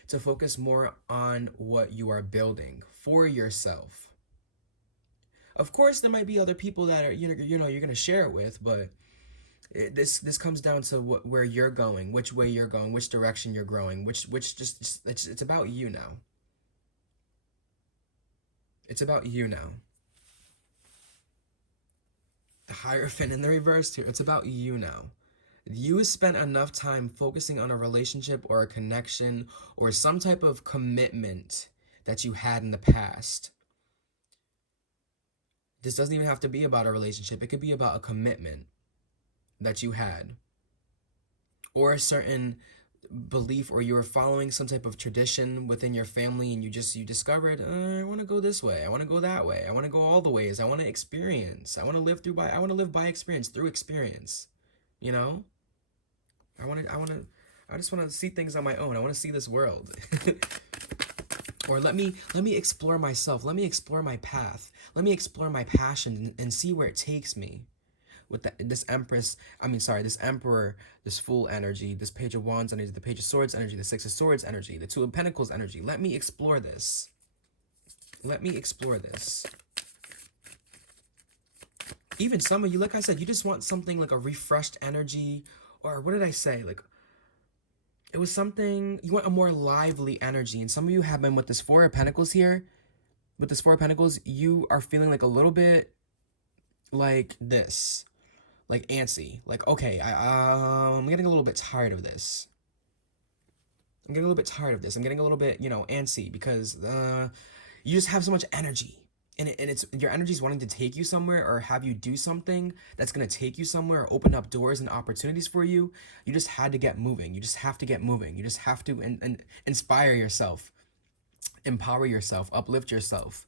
to focus more on what you are building for yourself. Of course, there might be other people that are you're gonna share it with, but this comes down to where you're going, which way you're going, which direction you're growing, which just it's about you now. It's about you now. The Hierophant in the reverse here. It's about you now. You spent enough time focusing on a relationship or a connection or some type of commitment that you had in the past. This doesn't even have to be about a relationship. It could be about a commitment that you had, or a certain belief, or you were following some type of tradition within your family, and you discovered, I want to go this way, I want to go that way, I want to go all the ways, I want to experience, I want to live by experience, through experience. You know, I just want to see things on my own. I want to see this world. Or let me explore myself. Let me explore my path. Let me explore my passion and see where it takes me. With this Empress, this Emperor, this Fool energy, this Page of Wands energy, the Page of Swords energy, the Six of Swords energy, the Two of Pentacles energy. Let me explore this. Let me explore this. Even some of you, like I said, you just want something like a refreshed energy, or what did I say? Like, it was something, you want a more lively energy. And some of you have been with this Four of Pentacles here. With this Four of Pentacles, you are feeling like a little bit like this. Like antsy. Like, okay, I'm getting a little bit tired of this. I'm getting a little bit tired of this. I'm getting a little bit, antsy because you just have so much energy. And it's your energy is wanting to take you somewhere or have you do something that's going to take you somewhere or open up doors and opportunities for you. You just had to get moving. You just have to get moving. You just have to and inspire yourself, empower yourself, uplift yourself,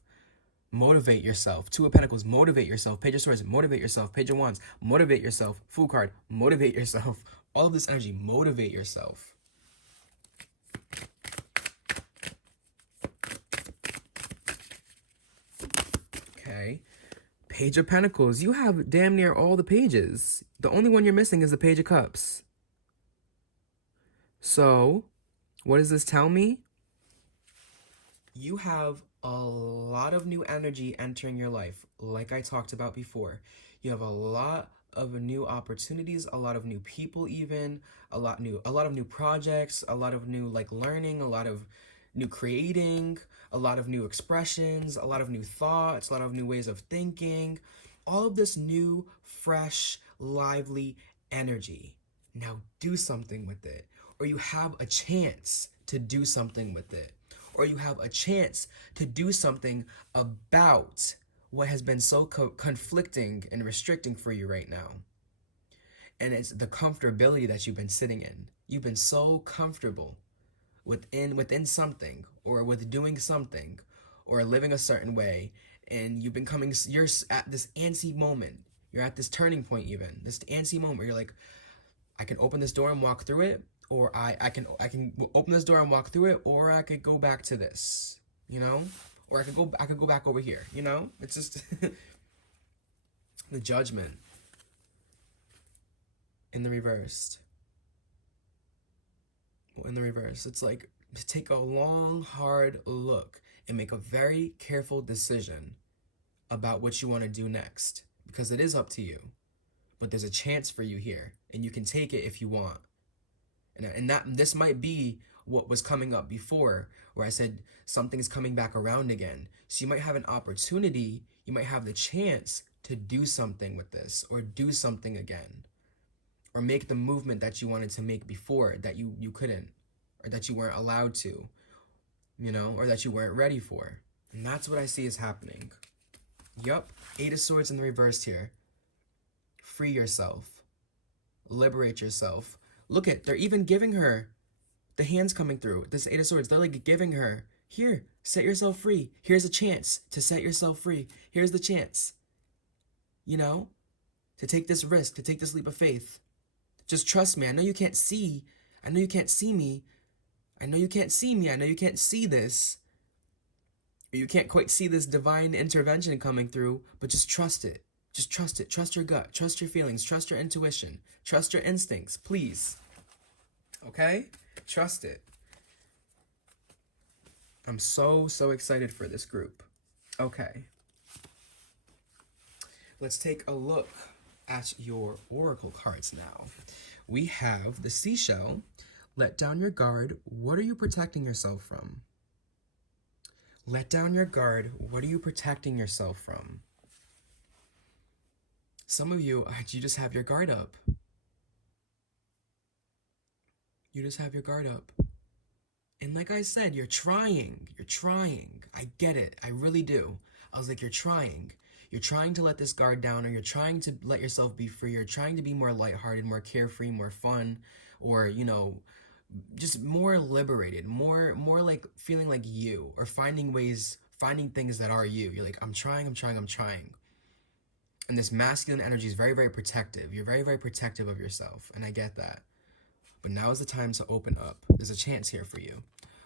motivate yourself. Two of Pentacles, motivate yourself. Page of Swords, motivate yourself. Page of Wands, motivate yourself. Fool card, motivate yourself. All of this energy, motivate yourself. Okay. Page of Pentacles, you have damn near all the pages. The only one you're missing is the Page of Cups. So, what does this tell me? You have a lot of new energy entering your life, like I talked about before. You have a lot of new opportunities, a lot of new people, even a lot of new projects, a lot of new learning, a lot of new creating, a lot of new expressions, a lot of new thoughts, a lot of new ways of thinking, all of this new, fresh, lively energy. Now do something with it, or you have a chance to do something with it, or you have a chance to do something about what has been so conflicting and restricting for you right now. And it's the comfortability that you've been sitting in. You've been so comfortable within something, or with doing something, or living a certain way, and you're at this antsy moment. You're at this turning point, even this antsy moment where you're like, I can open this door and walk through it, or I can open this door and walk through it, or I could go back to this, or I could go back over here, It's just the Judgment in the reversed. In the reverse, it's like, take a long, hard look and make a very careful decision about what you want to do next, because it is up to you, but there's a chance for you here, and you can take it if you want. And this might be what was coming up before, where I said something's coming back around again. So you might have an opportunity, you might have the chance to do something with this, or do something again, or make the movement that you wanted to make before that you couldn't, or that you weren't allowed to, or that you weren't ready for. And that's what I see is happening. Yup, Eight of Swords in the reverse here. Free yourself. Liberate yourself. Look they're even giving her the hands coming through. This Eight of Swords, they're like giving her, here, set yourself free. Here's a chance to set yourself free. Here's the chance. to take this risk, to take this leap of faith. Just trust me. I know you can't see. I know you can't see me. I know you can't see me. I know you can't see this. Or you can't quite see this divine intervention coming through, but just trust it. Just trust it. Trust your gut. Trust your feelings. Trust your intuition. Trust your instincts, please. Okay? Trust it. I'm so excited for this group. Okay. Let's take a look at your oracle cards now. We have the seashell. Let down your guard. What are you protecting yourself from? Let down your guard. What are you protecting yourself from? Some of you, you just have your guard up. You just have your guard up. And like I said, you're trying. You're trying. I get it. I really do. I was like, you're trying. You're trying to let this guard down, or you're trying to let yourself be free. You're trying to be more lighthearted, more carefree, more fun, or, you know, just more liberated, more like feeling like you, or finding things that are you. You're like, I'm trying. And this masculine energy is very protective. You're very protective of yourself, and I get that. But now is the time to open up. There's a chance here for you.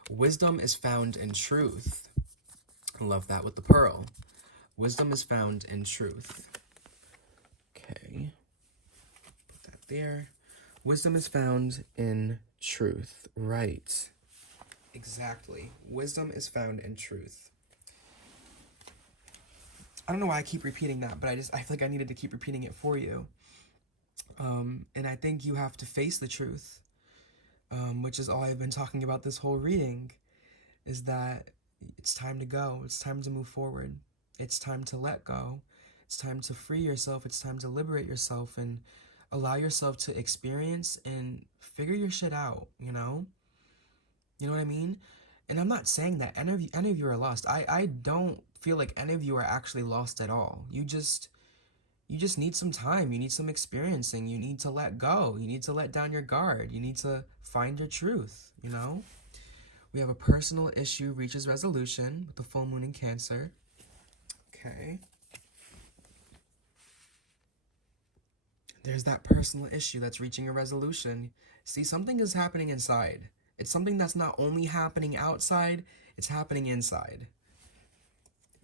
Wisdom is found in truth. I love that with the pearl. Wisdom is found in truth. Okay. Put that there. Wisdom is found in truth. Right. Exactly. Wisdom is found in truth. I don't know why I keep repeating that, but I feel like I needed to keep repeating it for you. And I think you have to face the truth, which is all I've been talking about this whole reading, is that it's time to go. It's time to move forward. It's time to let go. It's time to free yourself. It's time to liberate yourself and allow yourself to experience and figure your shit out, you know? You know what I mean? And I'm not saying that any of you are lost. I don't feel like any of you are actually lost at all. You just need some time. You need some experiencing. You need to let go. You need to let down your guard. You need to find your truth, you know? We have a personal issue reaches resolution with the full moon in Cancer. Okay. There's that personal issue that's reaching a resolution. See, something is happening inside. It's something that's not only happening outside, it's happening inside.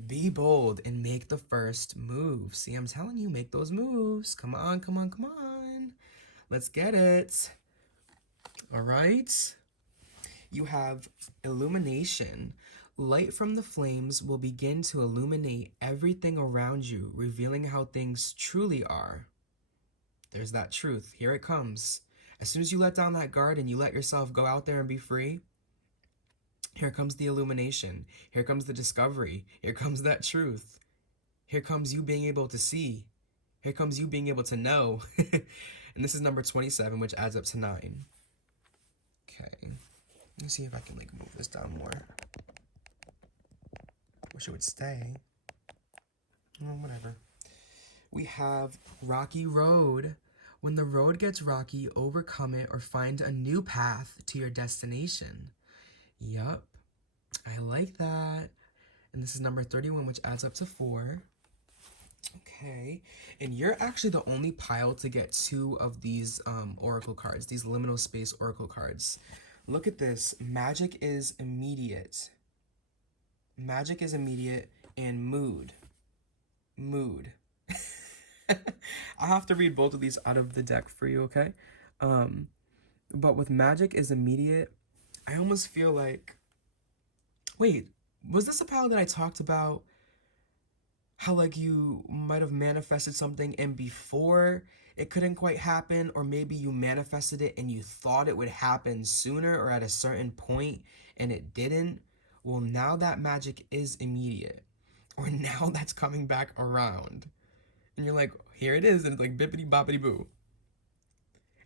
Be bold and make the first move. See, I'm telling you, make those moves. Come on. Let's get it. All right. You have illumination. Light from the flames will begin to illuminate everything around you, revealing how things truly are. There's that truth. Here it comes. As soon as you let down that guard and you let yourself go out there and be free, here comes the illumination. Here comes the discovery. Here comes that truth. Here comes you being able to see. Here comes you being able to know. And this is number 27, which adds up to 9. Okay. Let me see if I can move this down more. Wish it would stay. Oh, whatever. We have rocky road. When the road gets rocky, overcome it or find a new path to your destination. Yup. I like that. And this is number 31, which adds up to 4. Okay. And you're actually the only pile to get 2 of these oracle cards, these liminal space oracle cards. Look at this. Magic is immediate. Magic is immediate, and mood. I have to read both of these out of the deck for you, okay? But with magic is immediate, I almost feel like... Wait, was this a pile that I talked about? How, you might have manifested something and before it couldn't quite happen, or maybe you manifested it and you thought it would happen sooner or at a certain point and it didn't? Well, now that magic is immediate. Or now that's coming back around. And you're like, here it is, and it's like bippity boppity boo.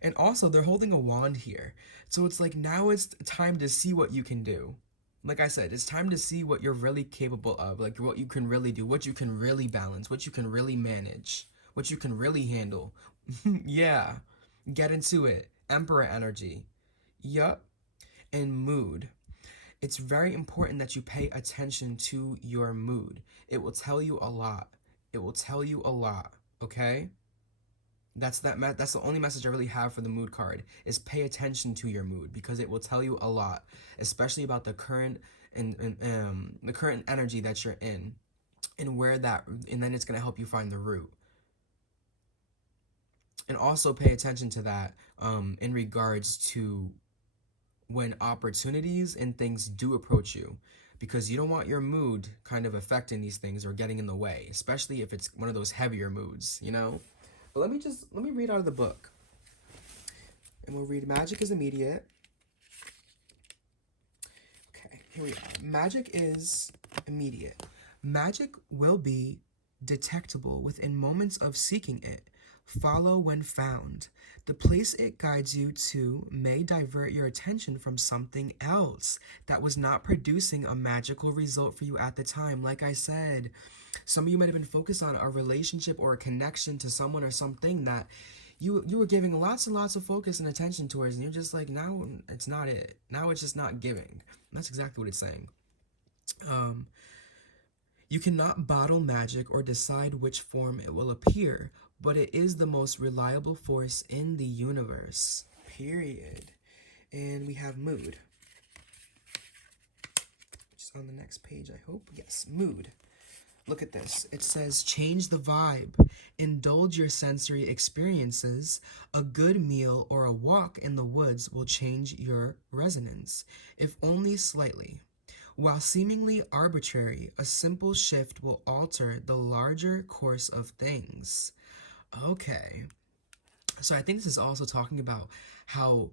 And also, they're holding a wand here. So it's like, now it's time to see what you can do. Like I said, it's time to see what you're really capable of, what you can really do, what you can really balance, what you can really manage, what you can really handle. Yeah, get into it. Emperor energy. Yup. And mood. It's very important that you pay attention to your mood. It will tell you a lot. Okay? That's that's the only message I really have for the mood card, is pay attention to your mood, because it will tell you a lot, especially about the current and the current energy that you're in, and where that, and then it's going to help you find the root. And also pay attention to that in regards to when opportunities and things do approach you, because you don't want your mood kind of affecting these things or getting in the way, especially if it's one of those heavier moods, you know. But let me read out of the book, and we'll read magic is immediate. Okay, here we are. Magic is immediate. Magic will be detectable within moments of seeking it. Follow when found. The place it guides you to may divert your attention from something else that was not producing a magical result for you at the time. Like I said, some of you might have been focused on a relationship or a connection to someone or something that you were giving lots and lots of focus and attention towards, and you're just like, now it's not it. Now it's just not giving. And that's exactly what it's saying. You cannot bottle magic or decide which form it will appear, but it is the most reliable force in the universe. Period. And we have mood. Just on the next page, I hope. Yes, mood. Look at this. It says, change the vibe. Indulge your sensory experiences. A good meal or a walk in the woods will change your resonance, if only slightly. While seemingly arbitrary, a simple shift will alter the larger course of things. Okay. So I think this is also talking about how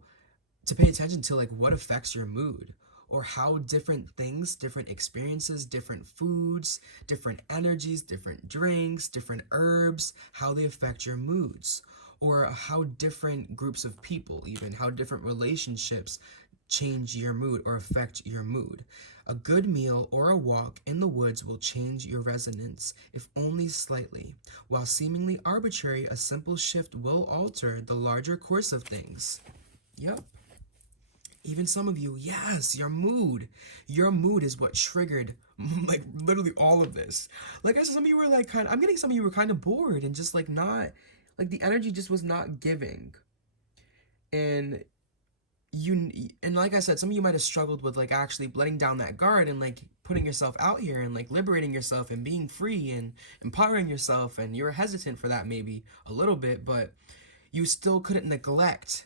to pay attention to like what affects your mood, or how different things, different experiences, different foods, different energies, different drinks, different herbs, how they affect your moods, or how different groups of people, even how different relationships change your mood or affect your mood. A good meal or a walk in the woods will change your resonance, if only slightly. While seemingly arbitrary, a simple shift will alter the larger course of things. Yep. Even some of you, yes, your mood. Your mood is what triggered like literally all of this. Like I said, some of you were like I'm getting some of you were kind of bored and just like not, like the energy just was not giving. And and like I said, some of you might have struggled with like actually letting down that guard and like putting yourself out here and like liberating yourself and being free and empowering yourself, and you were hesitant for that maybe a little bit, but you still couldn't neglect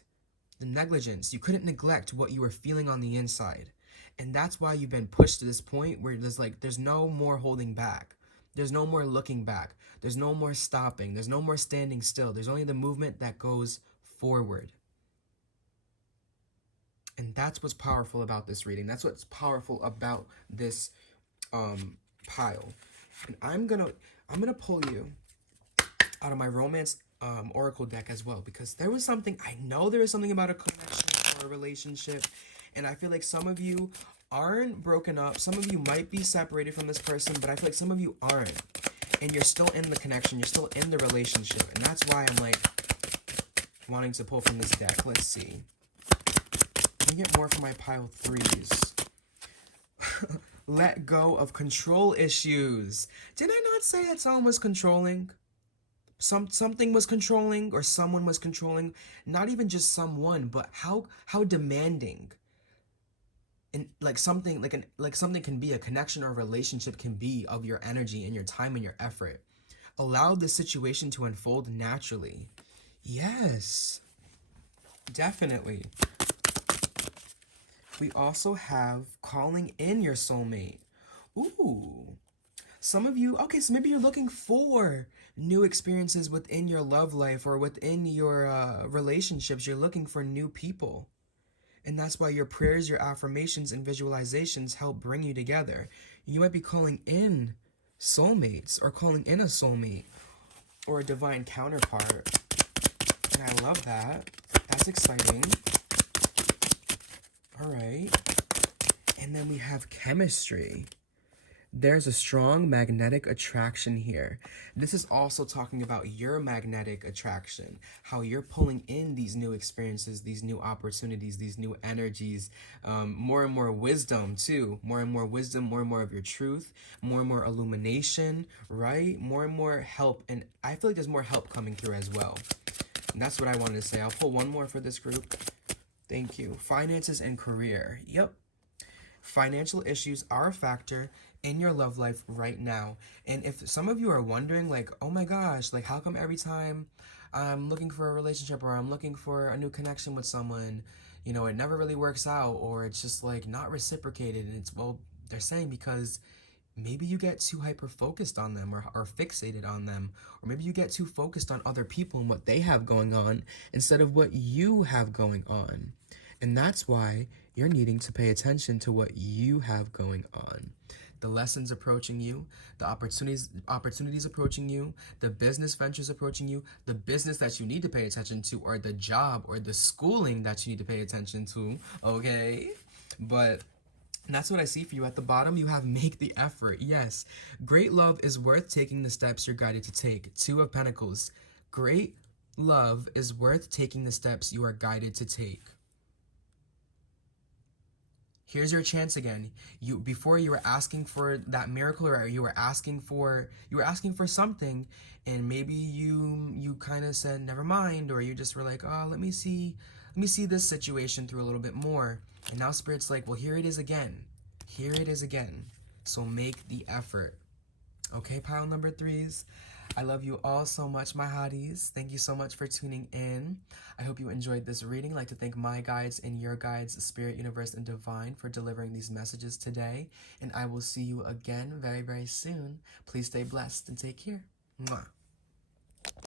the negligence. You couldn't neglect what you were feeling on the inside. And that's why you've been pushed to this point where there's no more holding back. There's no more looking back. There's no more stopping. There's no more standing still. There's only the movement that goes forward. And that's what's powerful about this reading. That's what's powerful about this pile. And I'm gonna pull you out of my romance oracle deck as well, because there was something, I know there is something about a connection or a relationship, and I feel like some of you aren't broken up. Some of you might be separated from this person, but I feel like some of you aren't, and you're still in the connection, you're still in the relationship, and that's why I'm like wanting to pull from this deck. Let's see. Let me get more from my pile threes. Let go of control issues. Did I not say that someone was controlling? Something was controlling, or someone was controlling. Not even just someone, but how demanding. And like something like something can be, a connection or a relationship can be, of your energy and your time and your effort. Allow the situation to unfold naturally. Yes, definitely. We also have calling in your soulmate. Ooh. Some of you, okay, so maybe you're looking for new experiences within your love life or within your relationships. You're looking for new people. And that's why your prayers, your affirmations, and visualizations help bring you together. You might be calling in soulmates, or calling in a soulmate or a divine counterpart. And I love that. That's exciting. All right. And then we have chemistry. There's a strong magnetic attraction here. This is also talking about your magnetic attraction, how you're pulling in these new experiences, these new opportunities, these new energies, more and more wisdom too, more and more wisdom, more and more of your truth, more and more illumination, right? More and more help. And I feel like there's more help coming through as well. And that's what I wanted to say. I'll pull one more for this group. Thank you. Finances and career. Yep. Financial issues are a factor in your love life right now. And if some of you are wondering, like, oh my gosh, like, how come every time I'm looking for a relationship or I'm looking for a new connection with someone, it never really works out, or it's just like not reciprocated? And it's, well, they're saying because maybe you get too hyper focused on them, or fixated on them, or maybe you get too focused on other people and what they have going on instead of what you have going on. And that's why you're needing to pay attention to what you have going on. The lessons approaching you, the opportunities approaching you, the business ventures approaching you, the business that you need to pay attention to, or the job or the schooling that you need to pay attention to, okay? But that's what I see for you. At the bottom, you have make the effort. Yes, great love is worth taking the steps you're guided to take. Two of Pentacles. Great love is worth taking the steps you are guided to take. Here's your chance again. Before you were asking for that miracle, or you were asking for something, and maybe you kind of said never mind, or you just were like, oh, let me see this situation through a little bit more. And now Spirit's like, well, here it is again. Here it is again. So make the effort. Okay, pile number 3s. I love you all so much, my hotties. Thank you so much for tuning in. I hope you enjoyed this reading. I'd like to thank my guides and your guides, Spirit, Universe, and Divine, for delivering these messages today. And I will see you again very, very soon. Please stay blessed and take care. Mwah.